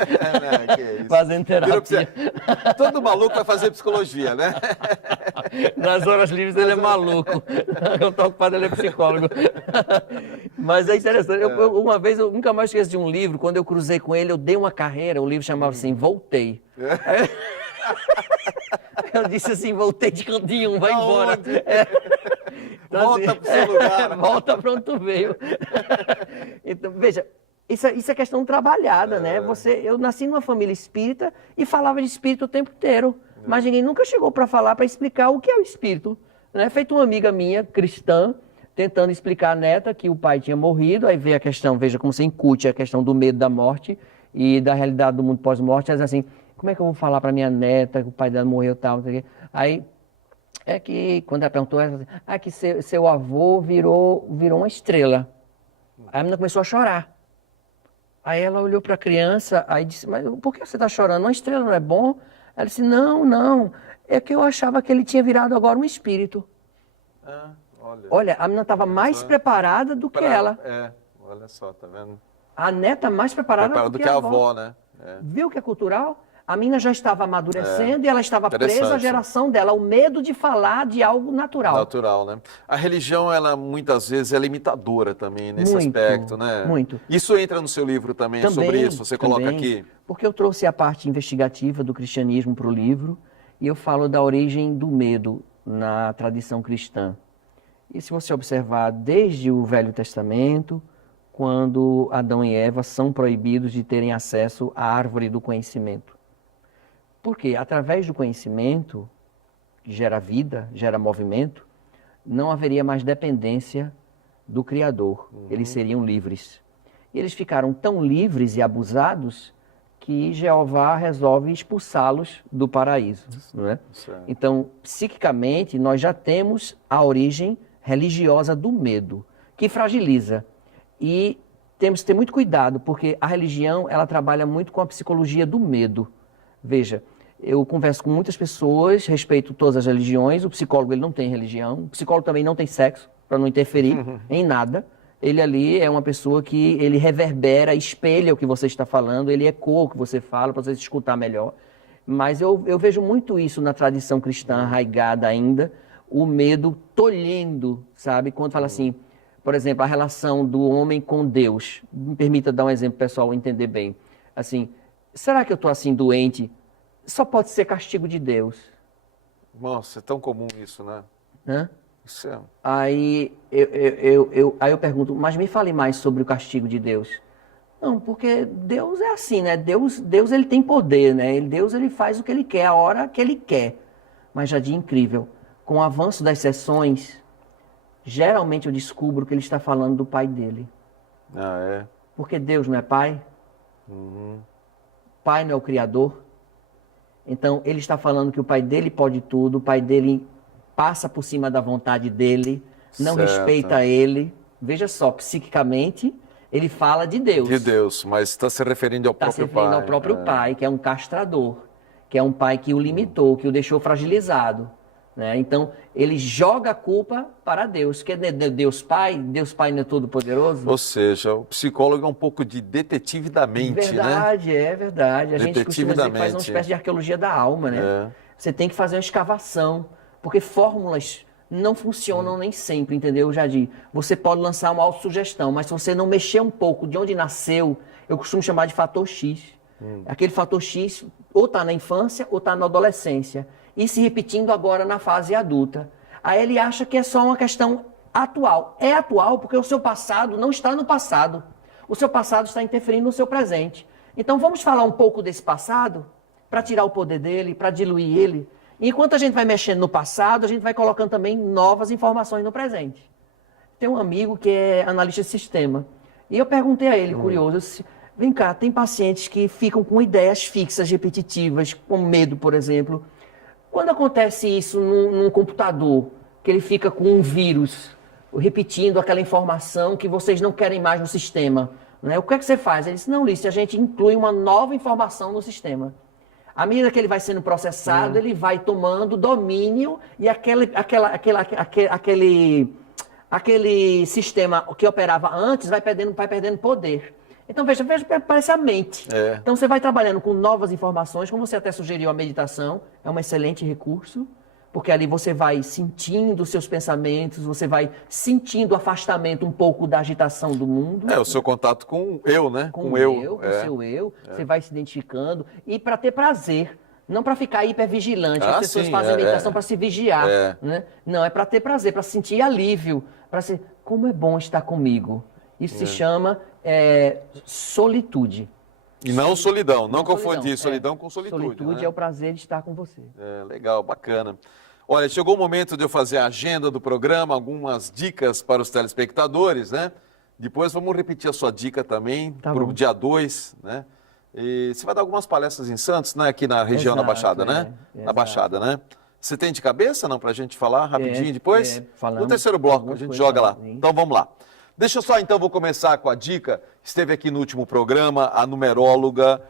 Fazendo terapia. Todo maluco vai fazer psicologia, né? Nas horas livres ele é maluco. Eu tô ocupado, ele é psicólogo. Mas é interessante. Uma vez, eu nunca mais esqueço de um livro, quando eu cruzei com ele, eu dei uma carreira, o livro chamava assim, Voltei. Eu disse assim, voltei de cantinho, vai embora. Então, volta para o seu lugar. Volta para onde tu veio. Então, veja, isso é questão trabalhada, né? Eu nasci numa família espírita e falava de espírito o tempo inteiro. Mas ninguém nunca chegou para falar, para explicar o que é o espírito. Né? Feito uma amiga minha, cristã, tentando explicar à neta que o pai tinha morrido, aí veio a questão, veja como você incute a questão do medo da morte e da realidade do mundo pós-morte, mas assim, como é que eu vou falar para minha neta que o pai dela morreu e tal, aí... É que, quando ela perguntou, ela falou assim, que seu avô virou uma estrela. Aí a menina começou a chorar. Aí ela olhou para a criança, aí disse, mas por que você está chorando? Uma estrela não é bom? Ela disse, não, é que eu achava que ele tinha virado agora um espírito. Olha, a menina estava mais preparada do que ela. Olha só, tá vendo? A neta mais preparada do que a avó, né? Viu que é cultural? A menina já estava amadurecendo e ela estava presa à geração dela, o medo de falar de algo natural. Natural, né? A religião, ela muitas vezes é limitadora também nesse aspecto, né? Muito. Isso entra no seu livro também sobre isso, você coloca aqui? Porque eu trouxe a parte investigativa do cristianismo para o livro e eu falo da origem do medo na tradição cristã. E se você observar desde o Velho Testamento, quando Adão e Eva são proibidos de terem acesso à árvore do conhecimento. Porque através do conhecimento, que gera vida, gera movimento, não haveria mais dependência do Criador. Eles seriam livres. E eles ficaram tão livres e abusados que Jeová resolve expulsá-los do paraíso. Não é? Então, psiquicamente, nós já temos a origem religiosa do medo, que fragiliza. E temos que ter muito cuidado, porque a religião ela trabalha muito com a psicologia do medo. Veja, eu converso com muitas pessoas, respeito todas as religiões, o psicólogo ele não tem religião, o psicólogo também não tem sexo, para não interferir em nada. Ele ali é uma pessoa que ele reverbera, espelha o que você está falando, ele ecoa o que você fala para você se escutar melhor. Mas eu vejo muito isso na tradição cristã arraigada ainda, o medo tolhendo, sabe? Quando fala assim, por exemplo, a relação do homem com Deus. Me permita dar um exemplo, pessoal, entender bem. Assim, será que eu estou assim doente? Só pode ser castigo de Deus. Nossa, é tão comum isso, né? Né? Isso é... Aí eu pergunto, mas me fale mais sobre o castigo de Deus. Não, porque Deus é assim, né? Deus ele tem poder, né? Deus ele faz o que ele quer, a hora que ele quer. Mas, Jadir, incrível, com o avanço das sessões, geralmente eu descubro que ele está falando do pai dele. Ah, é? Porque Deus não é pai? Pai não é o criador? Então, ele está falando que o pai dele pode tudo, o pai dele passa por cima da vontade dele, não respeita ele. Veja só, psiquicamente, ele fala de Deus. De Deus, mas está se referindo ao próprio pai. Está se referindo ao próprio pai, que é um castrador, que é um pai que o limitou, que o deixou fragilizado. Né? Então, ele joga a culpa para Deus. Que é Deus Pai não é todo-poderoso? Ou seja, o psicólogo é um pouco de detetive da mente, verdade, né? É verdade. A gente costuma dizer que faz uma espécie de arqueologia da alma, né? É. Você tem que fazer uma escavação, porque fórmulas não funcionam nem sempre, entendeu, Jadir? Você pode lançar uma autossugestão, mas se você não mexer um pouco de onde nasceu, eu costumo chamar de fator X. Aquele fator X ou está na infância ou está na adolescência. E se repetindo agora na fase adulta. Aí ele acha que é só uma questão atual. É atual porque o seu passado não está no passado. O seu passado está interferindo no seu presente. Então vamos falar um pouco desse passado para tirar o poder dele, para diluir ele. E enquanto a gente vai mexendo no passado, a gente vai colocando também novas informações no presente. Tem um amigo que é analista de sistema. E eu perguntei a ele, curioso, disse, vem cá, tem pacientes que ficam com ideias fixas, repetitivas, com medo, por exemplo. Quando acontece isso num computador, que ele fica com um vírus, repetindo aquela informação que vocês não querem mais no sistema, né? O que é que você faz? Ele disse, não, Lício, a gente inclui uma nova informação no sistema. À medida que ele vai sendo processado, ele vai tomando domínio e aquele sistema que operava antes vai perdendo poder. Então, veja, parece a mente. Então, você vai trabalhando com novas informações, como você até sugeriu, a meditação é um excelente recurso, porque ali você vai sentindo os seus pensamentos, você vai sentindo o afastamento um pouco da agitação do mundo. O seu contato com o eu, né? Com o seu eu, você vai se identificando, e para ter prazer, não para ficar hipervigilante. As pessoas fazem meditação para se vigiar. Né? Não, é para ter prazer, para sentir alívio, para ser, como é bom estar comigo. Isso se chama solitude. E não solidão, não confundir solidão com solitude. Solitude é o prazer de estar com você. Legal, bacana. Olha, chegou o momento de eu fazer a agenda do programa, algumas dicas para os telespectadores, né? Depois vamos repetir a sua dica também para o dia 2, né? E você vai dar algumas palestras em Santos, né? Aqui na região da Baixada, né? Na Baixada, né? Você tem de cabeça, não, para a gente falar rapidinho depois? No terceiro bloco, a gente joga lá. Então vamos lá. Deixa eu só, então, vou começar com a dica. Esteve aqui no último programa a numeróloga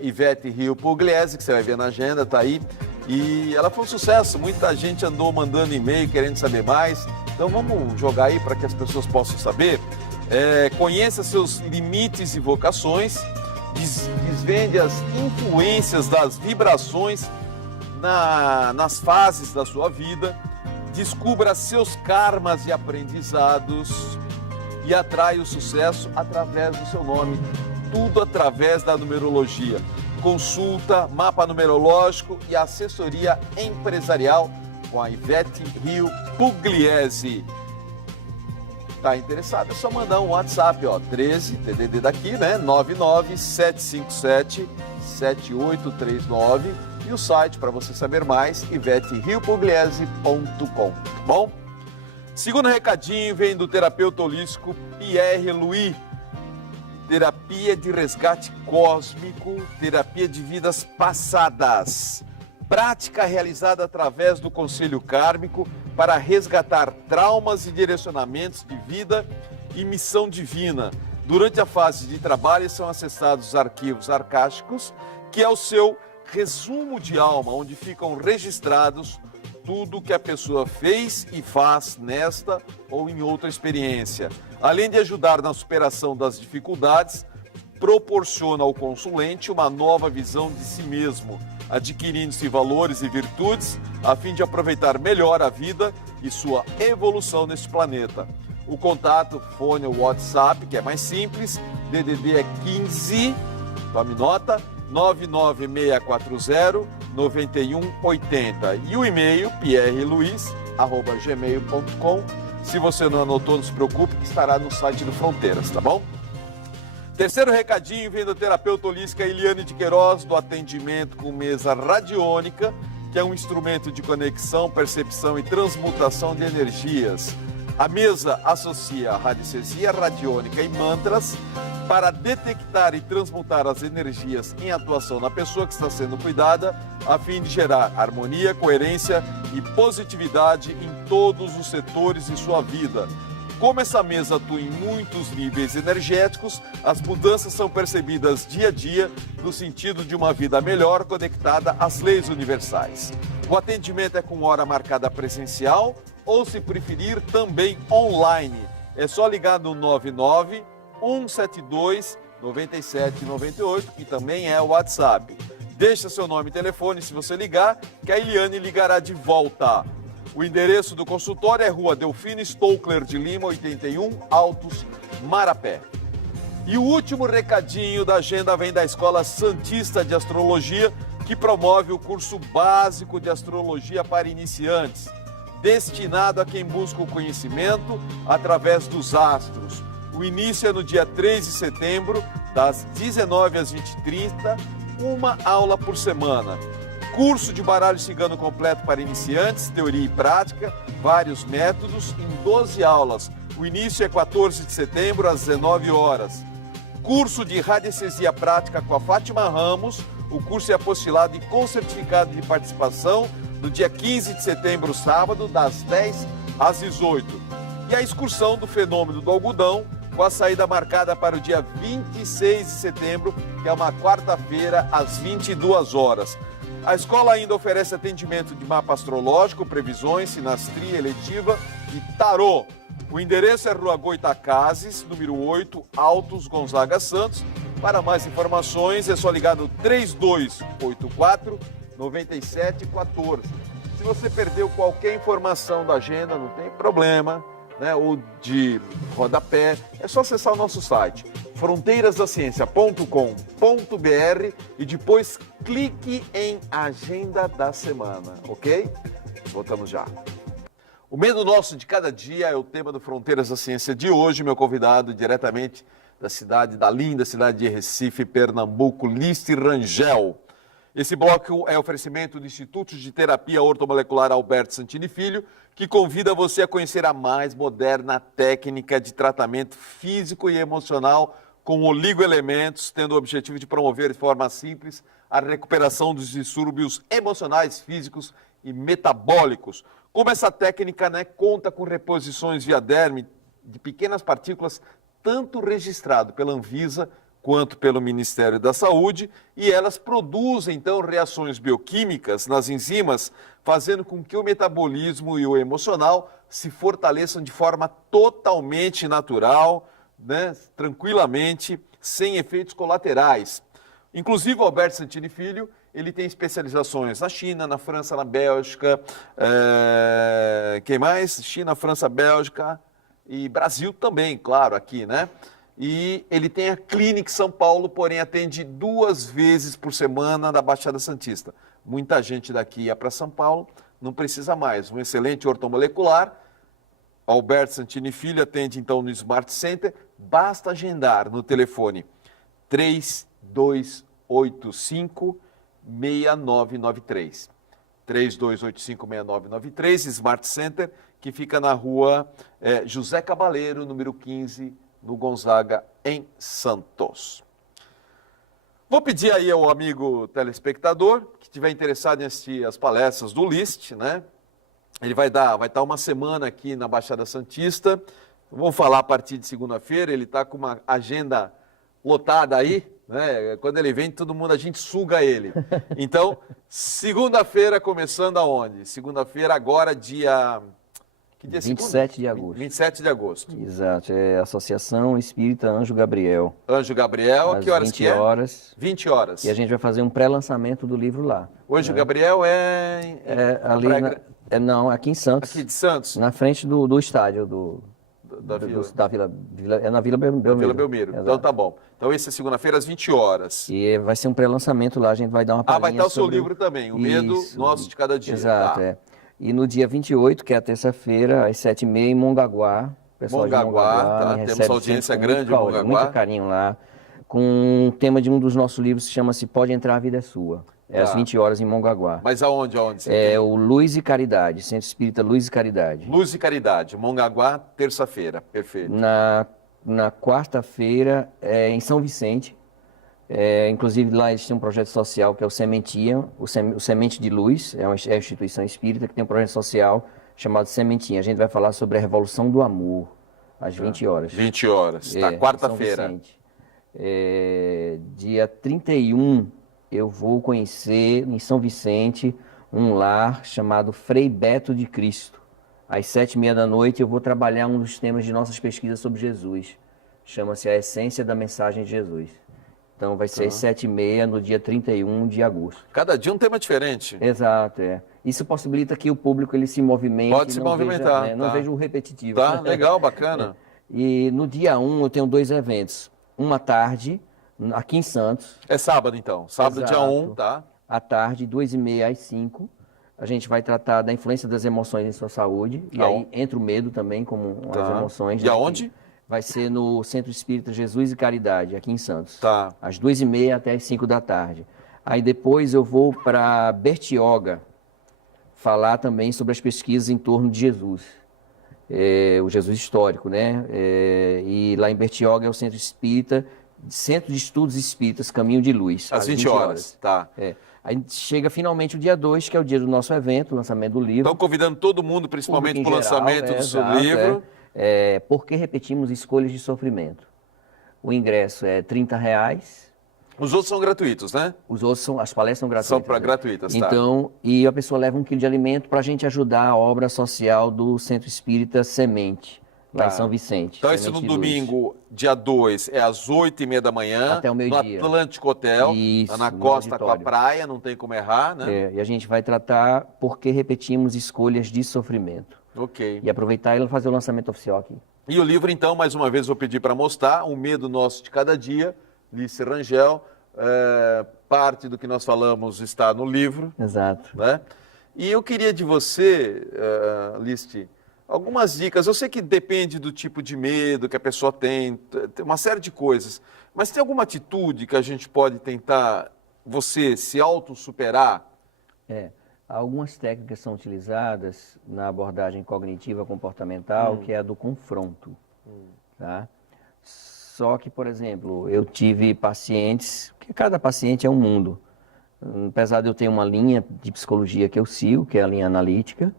Ivete Rio Pugliese, que você vai ver na agenda, tá aí. E ela foi um sucesso, muita gente andou mandando e-mail querendo saber mais. Então vamos jogar aí para que as pessoas possam saber. Conheça seus limites e vocações, desvende as influências das vibrações nas fases da sua vida, descubra seus karmas e aprendizados e atrai o sucesso através do seu nome, tudo através da numerologia. Consulta, mapa numerológico e assessoria empresarial com a Ivete Rio Pugliese. Tá interessado? É só mandar um WhatsApp, 13, DDD daqui, né? 997577839 e o site para você saber mais, iveteriopugliese.com. Bom? Segundo recadinho vem do terapeuta holístico Pierre Louis. Terapia de resgate cósmico, terapia de vidas passadas. Prática realizada através do conselho kármico para resgatar traumas e direcionamentos de vida e missão divina. Durante a fase de trabalho são acessados os arquivos arcásticos, que é o seu resumo de alma, onde ficam registrados tudo que a pessoa fez e faz nesta ou em outra experiência. Além de ajudar na superação das dificuldades, proporciona ao consulente uma nova visão de si mesmo, adquirindo-se valores e virtudes a fim de aproveitar melhor a vida e sua evolução neste planeta. O contato, fone ou WhatsApp, que é mais simples, DDD é 15, tome nota, 99640-9180. E o e-mail, pierreluiz@gmail.com. Se você não anotou, não se preocupe, que estará no site do Fronteiras, tá bom? Terceiro recadinho vem da terapeuta holística Eliane de Queiroz, do atendimento com mesa radiônica, que é um instrumento de conexão, percepção e transmutação de energias. A mesa associa radiestesia radiônica e mantras para detectar e transmutar as energias em atuação na pessoa que está sendo cuidada, a fim de gerar harmonia, coerência e positividade em todos os setores de sua vida. Como essa mesa atua em muitos níveis energéticos, as mudanças são percebidas dia a dia no sentido de uma vida melhor conectada às leis universais. O atendimento é com hora marcada presencial ou, se preferir, também online. É só ligar no 99-172-9798, que também é o WhatsApp. Deixa seu nome e telefone se você ligar, que a Eliane ligará de volta. O endereço do consultório é Rua Delfino Stockler de Lima, 81, Altos, Marapé. E o último recadinho da agenda vem da Escola Santista de Astrologia, que promove o curso básico de astrologia para iniciantes, destinado a quem busca o conhecimento através dos astros. O início é no dia 3 de setembro, das 19 às 20h30, uma aula por semana. Curso de baralho cigano completo para iniciantes, teoria e prática, vários métodos, em 12 aulas. O início é 14 de setembro, às 19 horas. Curso de radiestesia prática com a Fátima Ramos. O curso é apostilado e com certificado de participação no dia 15 de setembro, sábado, das 10 às 18. E a excursão do fenômeno do algodão, com a saída marcada para o dia 26 de setembro, que é uma quarta-feira, às 22 horas. A escola ainda oferece atendimento de mapa astrológico, previsões, sinastria eletiva e tarô. O endereço é Rua Goitacazes, número 8, Altos, Gonzaga, Santos. Para mais informações é só ligar no 3284-9714. Se você perdeu qualquer informação da agenda, não tem problema, né? Ou de rodapé, é só acessar o nosso site fronteirasdaciencia.com.br e depois clique em Agenda da Semana, ok? Voltamos já. O medo nosso de cada dia é o tema do Fronteiras da Ciência de hoje. Meu convidado diretamente da linda cidade de Recife, Pernambuco, Lice Rangel. Esse bloco é oferecimento do Instituto de Terapia Ortomolecular Alberto Santini Filho, que convida você a conhecer a mais moderna técnica de tratamento físico e emocional com oligoelementos, tendo o objetivo de promover de forma simples a recuperação dos distúrbios emocionais, físicos e metabólicos. Como essa técnica, conta com reposições via derme de pequenas partículas, tanto registrado pela Anvisa quanto pelo Ministério da Saúde, e elas produzem, então, reações bioquímicas nas enzimas, fazendo com que o metabolismo e o emocional se fortaleçam de forma totalmente natural, tranquilamente, sem efeitos colaterais. Inclusive, o Alberto Santini Filho, ele tem especializações na China, na França, na Bélgica, quem mais? China, França, Bélgica e Brasil também, claro, aqui, E ele tem a clínica em São Paulo, porém atende 2 vezes por semana na Baixada Santista. Muita gente daqui ia para São Paulo, não precisa mais. Um excelente ortomolecular. Alberto Santini Filho atende então no Smart Center. Basta agendar no telefone 3285-6993. 3285-6993, Smart Center, que fica na rua José Cabaleiro, número 15, no Gonzaga, em Santos. Vou pedir aí ao amigo telespectador que estiver interessado em assistir as palestras do LIST, Ele vai estar uma semana aqui na Baixada Santista. Vamos falar a partir de segunda-feira. Ele está com uma agenda lotada aí, Quando ele vem, a gente suga ele. Então, segunda-feira começando aonde? Segunda-feira agora, dia Que dia 27 de agosto. 27 de agosto. Exato, é a Associação Espírita Anjo Gabriel. Anjo Gabriel, a que horas que é? 20 horas. 20 horas. E a gente vai fazer um pré-lançamento do livro lá. O Anjo Gabriel é ali não, aqui em Santos. Aqui de Santos? Na frente do estádio da Vila. É na Vila Belmiro. Da Vila Belmiro. Exato. Então tá bom. Então esse é segunda-feira às 20 horas. E vai ser um pré-lançamento lá, a gente vai dar uma palhinha. Vai estar o seu livro também, O Medo Nosso de Cada Dia. Exato, E no dia 28, que é a terça-feira, às 7h30, em Mongaguá. Mongaguá, temos audiência grande em Mongaguá. Muito carinho lá. Com um tema de um dos nossos livros que chama-se Pode Entrar, a Vida é Sua. Às 20 horas em Mongaguá. Mas aonde? O Luz e Caridade, Centro Espírita Luz e Caridade. Luz e Caridade, Mongaguá, terça-feira, perfeito. Na quarta-feira, em São Vicente. Inclusive lá eles têm um projeto social que é o Sementinha, o Semente de Luz, é uma instituição espírita que tem um projeto social chamado Sementinha. A gente vai falar sobre a Revolução do Amor, às 20 horas. 20 horas, quarta-feira. Dia 31, eu vou conhecer em São Vicente um lar chamado Frei Beto de Cristo. Às 7h30 da noite eu vou trabalhar um dos temas de nossas pesquisas sobre Jesus. Chama-se A Essência da Mensagem de Jesus. Então vai ser às 7h30 no dia 31 de agosto. Cada dia um tema diferente. Exato, Isso possibilita que o público ele se movimente. Pode se movimentar. Não veja o repetitivo. Tá, legal, bacana. E no dia 1 eu tenho 2 eventos. Uma tarde, aqui em Santos. É sábado então, sábado dia 1, tá? À tarde, 2h30 às 5h. A gente vai tratar da influência das emoções em sua saúde. E aí entra o medo também, como as emoções. E aonde? Vai ser no Centro Espírita Jesus e Caridade, aqui em Santos. Tá. Às 2h30 até às 5 da tarde. Aí depois eu vou para Bertioga falar também sobre as pesquisas em torno de Jesus. O Jesus histórico, né? E lá em Bertioga é o Centro Espírita, Centro de Estudos Espíritas, Caminho de Luz. Às 20 horas. Tá. Aí chega finalmente o dia 2, que é o dia do nosso evento, o lançamento do livro. Estão convidando todo mundo, principalmente para o lançamento do seu livro. Por que repetimos escolhas de sofrimento? O ingresso é R$30. Os outros são gratuitos, né? As palestras são gratuitas. São gratuitas, tá. Então, e a pessoa leva 1 quilo de alimento para a gente ajudar a obra social do Centro Espírita Semente, lá em São Vicente. Então, esse no domingo, dia 2, é às 8h30 da manhã. Até o meio-dia. No Atlântico Hotel, Isso, na costa com a praia, não tem como errar, né? E a gente vai tratar por que repetimos escolhas de sofrimento. Ok. E aproveitar e fazer o lançamento oficial aqui. E o livro, então, mais uma vez, vou pedir para mostrar, O Medo Nosso de Cada Dia, Lice Rangel. Parte do que nós falamos está no livro. Exato. Né? E eu queria de você, Lice, algumas dicas. Eu sei que depende do tipo de medo que a pessoa tem uma série de coisas. Mas tem alguma atitude que a gente pode tentar, você, se auto-superar? Algumas técnicas são utilizadas na abordagem cognitiva comportamental, que é a do confronto. Tá? Só que, por exemplo, eu tive pacientes, que cada paciente é um mundo. Apesar de eu ter uma linha de psicologia que eu sigo, que é a linha analítica,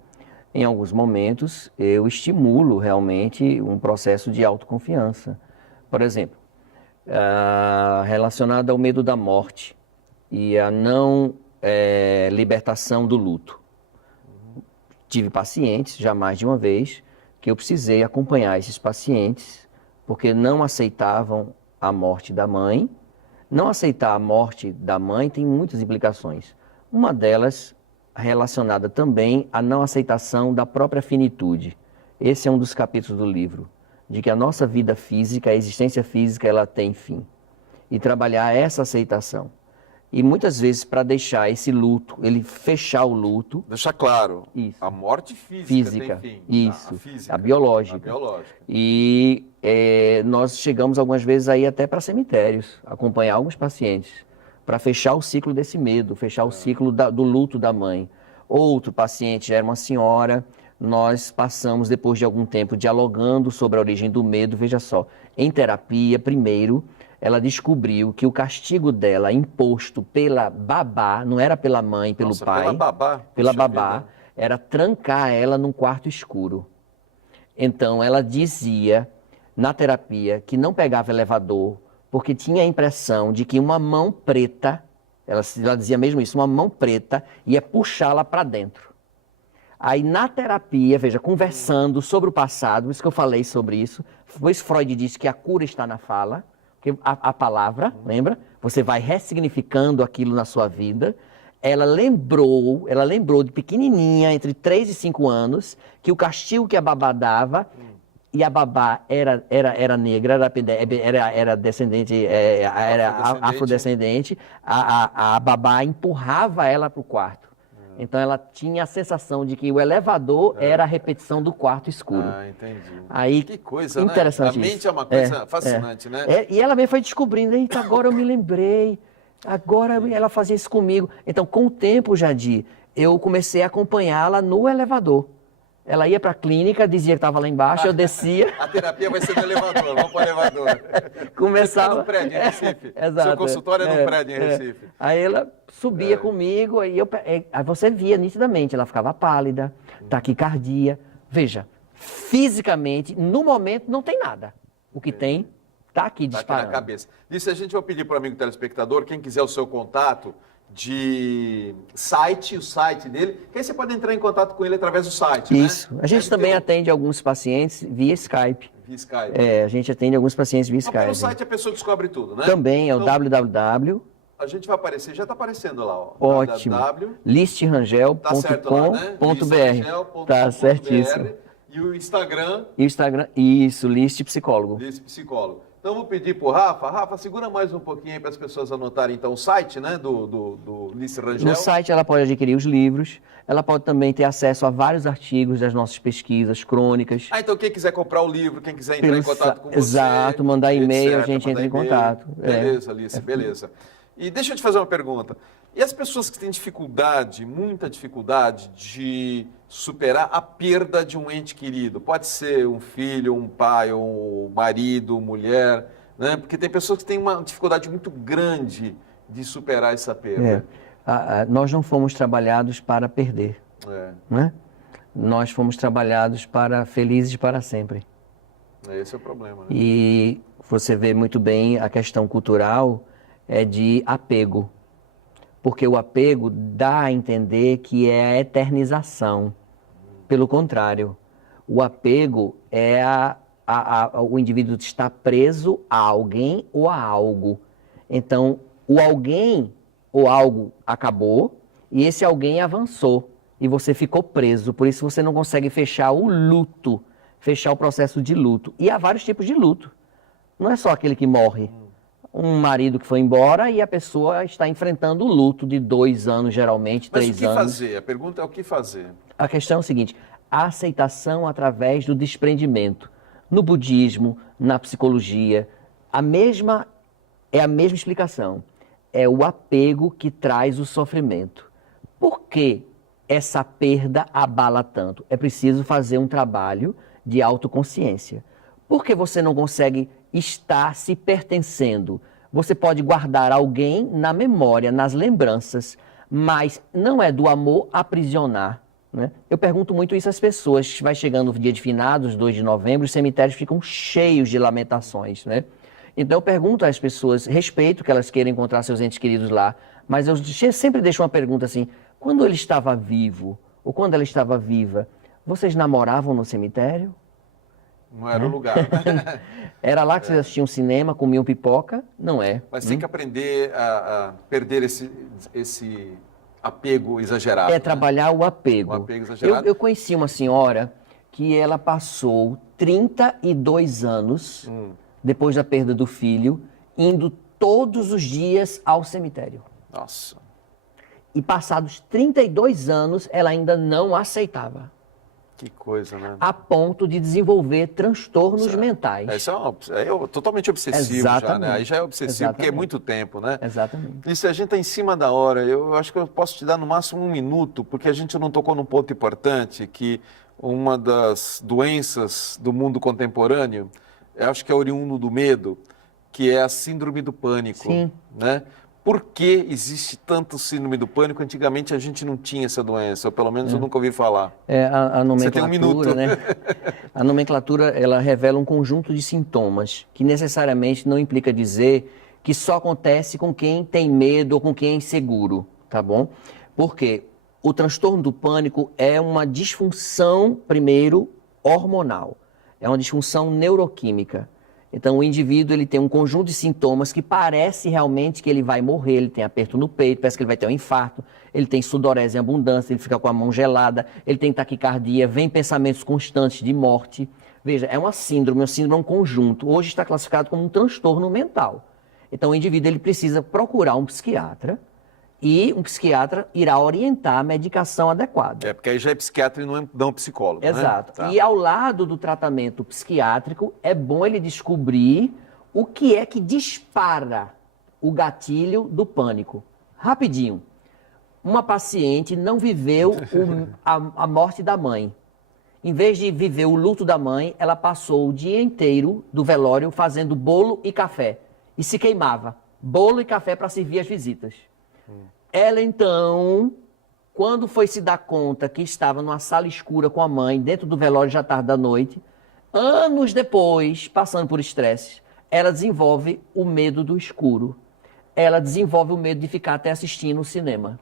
em alguns momentos eu estimulo realmente um processo de autoconfiança. Por exemplo, relacionado ao medo da morte e a não libertação do luto. Tive pacientes, já mais de uma vez, que eu precisei acompanhar esses pacientes porque não aceitavam a morte da mãe. Não aceitar a morte da mãe tem muitas implicações. Uma delas relacionada também à não aceitação da própria finitude. Esse é um dos capítulos do livro, de que a nossa vida física, a existência física, ela tem fim. E trabalhar essa aceitação. E muitas vezes, para deixar esse luto, ele fechar o luto... Deixar claro, isso. A morte física tem fim. Isso, a física, a biológica. A biológica. E nós chegamos algumas vezes aí até para cemitérios, acompanhar alguns pacientes, para fechar o ciclo desse medo, fechar o ciclo do luto da mãe. Outro paciente já era uma senhora, nós passamos, depois de algum tempo, dialogando sobre a origem do medo. Veja só, em terapia, primeiro... ela descobriu que o castigo dela imposto pela babá, não era pela mãe, pelo pai, pela babá, era trancar ela num quarto escuro. Então ela dizia na terapia que não pegava elevador porque tinha a impressão de que uma mão preta, ela dizia mesmo isso, uma mão preta ia puxá-la para dentro. Aí na terapia, veja, conversando sobre o passado, por isso que eu falei sobre isso, pois Freud disse que a cura está na fala, que a palavra, lembra? Você vai ressignificando aquilo na sua vida. Ela lembrou de pequenininha, entre 3 e 5 anos, que o castigo que a babá dava, e a babá era negra, era descendente, era afrodescendente, a babá empurrava ela para o quarto. Então ela tinha a sensação de que o elevador era a repetição do quarto escuro. Ah, entendi. Aí, que coisa, interessante né? A mente isso. é uma coisa fascinante, né? E ela mesmo foi descobrindo, eita, agora eu me lembrei, agora ela fazia isso comigo. Então, com o tempo, Jadir, eu comecei a acompanhá-la no elevador. Ela ia para a clínica, dizia que estava lá embaixo, eu descia. A terapia vai ser no elevador, vamos para o elevador. Começava... Você fica no prédio em Recife. Exato. Seu consultório é no prédio em Recife. Aí ela subia comigo, aí você via nitidamente, ela ficava pálida, taquicardia. Veja, fisicamente, no momento, não tem nada. O que tem, está aqui disparando. Tá aqui na cabeça. Isso a gente vai pedir para o amigo telespectador, quem quiser o seu contato de site, o site dele, que aí você pode entrar em contato com ele através do site, Isso. né? A gente também atende alguns pacientes via Skype. Via Skype. A gente atende alguns pacientes via Skype. Pelo site a pessoa descobre tudo, né? Também é o então, www. A gente vai aparecer, já está aparecendo lá, ó. Ótimo. listrangel.com.br. Tá certíssimo. E o Instagram? E o Instagram, isso, List Psicólogo. List Psicólogo. Então, vou pedir para o Rafa. Rafa, segura mais um pouquinho aí para as pessoas anotarem, então, o site, né, do List Rangel. No site ela pode adquirir os livros, ela pode também ter acesso a vários artigos das nossas pesquisas, crônicas. Então, quem quiser comprar o livro, quem quiser entrar em contato com você... Exato, mandar e-mail, etc., a gente entra em contato. Beleza, Alice, beleza. E deixa eu te fazer uma pergunta. E as pessoas que têm dificuldade, muita dificuldade de superar a perda de um ente querido? Pode ser um filho, um pai, um marido, mulher, né? Porque tem pessoas que têm uma dificuldade muito grande de superar essa perda. Nós não fomos trabalhados para perder, né? Nós fomos trabalhados para felizes para sempre. Esse é o problema, né? E você vê muito bem a questão cultural é de apego. Porque o apego dá a entender que é a eternização. Pelo contrário, o apego é o indivíduo está preso a alguém ou a algo. Então, o alguém ou algo acabou e esse alguém avançou e você ficou preso. Por isso você não consegue fechar o luto, fechar o processo de luto. E há vários tipos de luto. Não é só aquele que morre. Um marido que foi embora e a pessoa está enfrentando o luto de 2 anos, geralmente, 3 anos. Mas o que fazer? A pergunta é o que fazer. A questão é o seguinte, a aceitação através do desprendimento. No budismo, na psicologia, é a mesma explicação. É o apego que traz o sofrimento. Por que essa perda abala tanto? É preciso fazer um trabalho de autoconsciência. Por que você não consegue estar se pertencendo? Você pode guardar alguém na memória, nas lembranças, mas não é do amor aprisionar, né? Eu pergunto muito isso às pessoas. Vai chegando o dia de finados, 2 de novembro, os cemitérios ficam cheios de lamentações, né? Então eu pergunto às pessoas, respeito que elas queiram encontrar seus entes queridos lá, mas eu sempre deixo uma pergunta assim, quando ele estava vivo, ou quando ela estava viva, vocês namoravam no cemitério? Não era o lugar. Era lá que vocês assistiam cinema, comiam pipoca? Não é. Mas tem que aprender a perder esse apego exagerado. É trabalhar o apego. O apego exagerado. Eu conheci uma senhora que ela passou 32 anos, depois da perda do filho, indo todos os dias ao cemitério. Nossa. E passados 32 anos, ela ainda não aceitava. Que coisa, né? A ponto de desenvolver transtornos mentais. Isso é totalmente obsessivo. Exatamente. Já, né? Aí já é obsessivo, Exatamente. Porque é muito tempo, né? Exatamente. Isso, a gente está em cima da hora. Eu acho que eu posso te dar no máximo 1 minuto, porque a gente não tocou num ponto importante, que uma das doenças do mundo contemporâneo, eu acho que é oriundo do medo, que é a síndrome do pânico. Sim. Né? Por que existe tanto síndrome do pânico? Antigamente a gente não tinha essa doença, ou pelo menos eu nunca ouvi falar. A nomenclatura, você tem 1 minuto. Né? A nomenclatura, ela revela um conjunto de sintomas, que necessariamente não implica dizer que só acontece com quem tem medo ou com quem é inseguro, tá bom? Porque o transtorno do pânico é uma disfunção, primeiro, hormonal. É uma disfunção neuroquímica. Então, o indivíduo ele tem um conjunto de sintomas que parece realmente que ele vai morrer. Ele tem aperto no peito, parece que ele vai ter um infarto. Ele tem sudorese em abundância, ele fica com a mão gelada. Ele tem taquicardia, vem pensamentos constantes de morte. Veja, é uma síndrome, é um conjunto. Hoje está classificado como um transtorno mental. Então, o indivíduo ele precisa procurar um psiquiatra e um psiquiatra irá orientar a medicação adequada. Porque aí já é psiquiatra e não psicólogo, Exato. Né? Tá. E ao lado do tratamento psiquiátrico, é bom ele descobrir o que é que dispara o gatilho do pânico. Rapidinho. Uma paciente não viveu a morte da mãe. Em vez de viver o luto da mãe, ela passou o dia inteiro do velório fazendo bolo e café. E se queimava. Bolo e café para servir as visitas. Ela, então, quando foi se dar conta que estava numa sala escura com a mãe, dentro do velório já tarde da noite, anos depois, passando por estresse, ela desenvolve o medo do escuro. Ela desenvolve o medo de ficar até assistindo o cinema.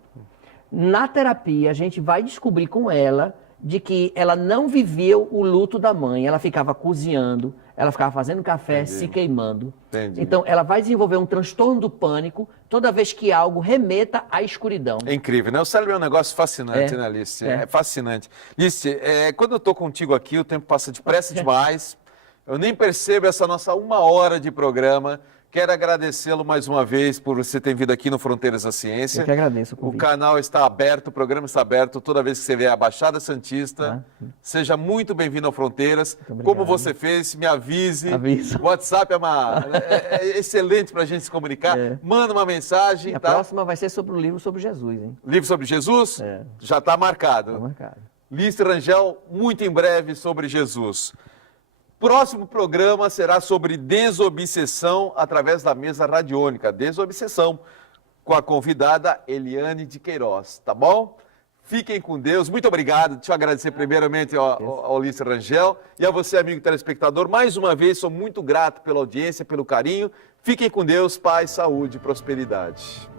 Na terapia, a gente vai descobrir com ela de que ela não vivia o luto da mãe, ela ficava cozinhando, ela ficava fazendo café, Entendi. se queimando. Entendi. Então, ela vai desenvolver um transtorno do pânico toda vez que algo remeta à escuridão. É incrível, né? O cérebro é um negócio fascinante, né, Alice? É fascinante. Alice, quando eu estou contigo aqui, o tempo passa depressa demais. Eu nem percebo essa nossa 1 hora de programa. Quero agradecê-lo mais uma vez por você ter vindo aqui no Fronteiras da Ciência. Eu que agradeço o O convite. canal está aberto, o programa está aberto toda vez que você vier à Baixada Santista. Seja muito bem-vindo ao Fronteiras. Como você fez, me avise. Aviso. O WhatsApp é excelente para a gente se comunicar. Manda uma mensagem. A próxima vai ser sobre o livro sobre Jesus, hein? Livro sobre Jesus? Já está marcado. Tá marcado. Alice Rangel, muito em breve sobre Jesus. Próximo programa será sobre desobsessão através da mesa radiônica. Desobsessão, com a convidada Eliane de Queiroz, tá bom? Fiquem com Deus. Muito obrigado. Deixa eu agradecer primeiramente ao Alice Rangel e a você, amigo telespectador. Mais uma vez, sou muito grato pela audiência, pelo carinho. Fiquem com Deus, paz, saúde e prosperidade.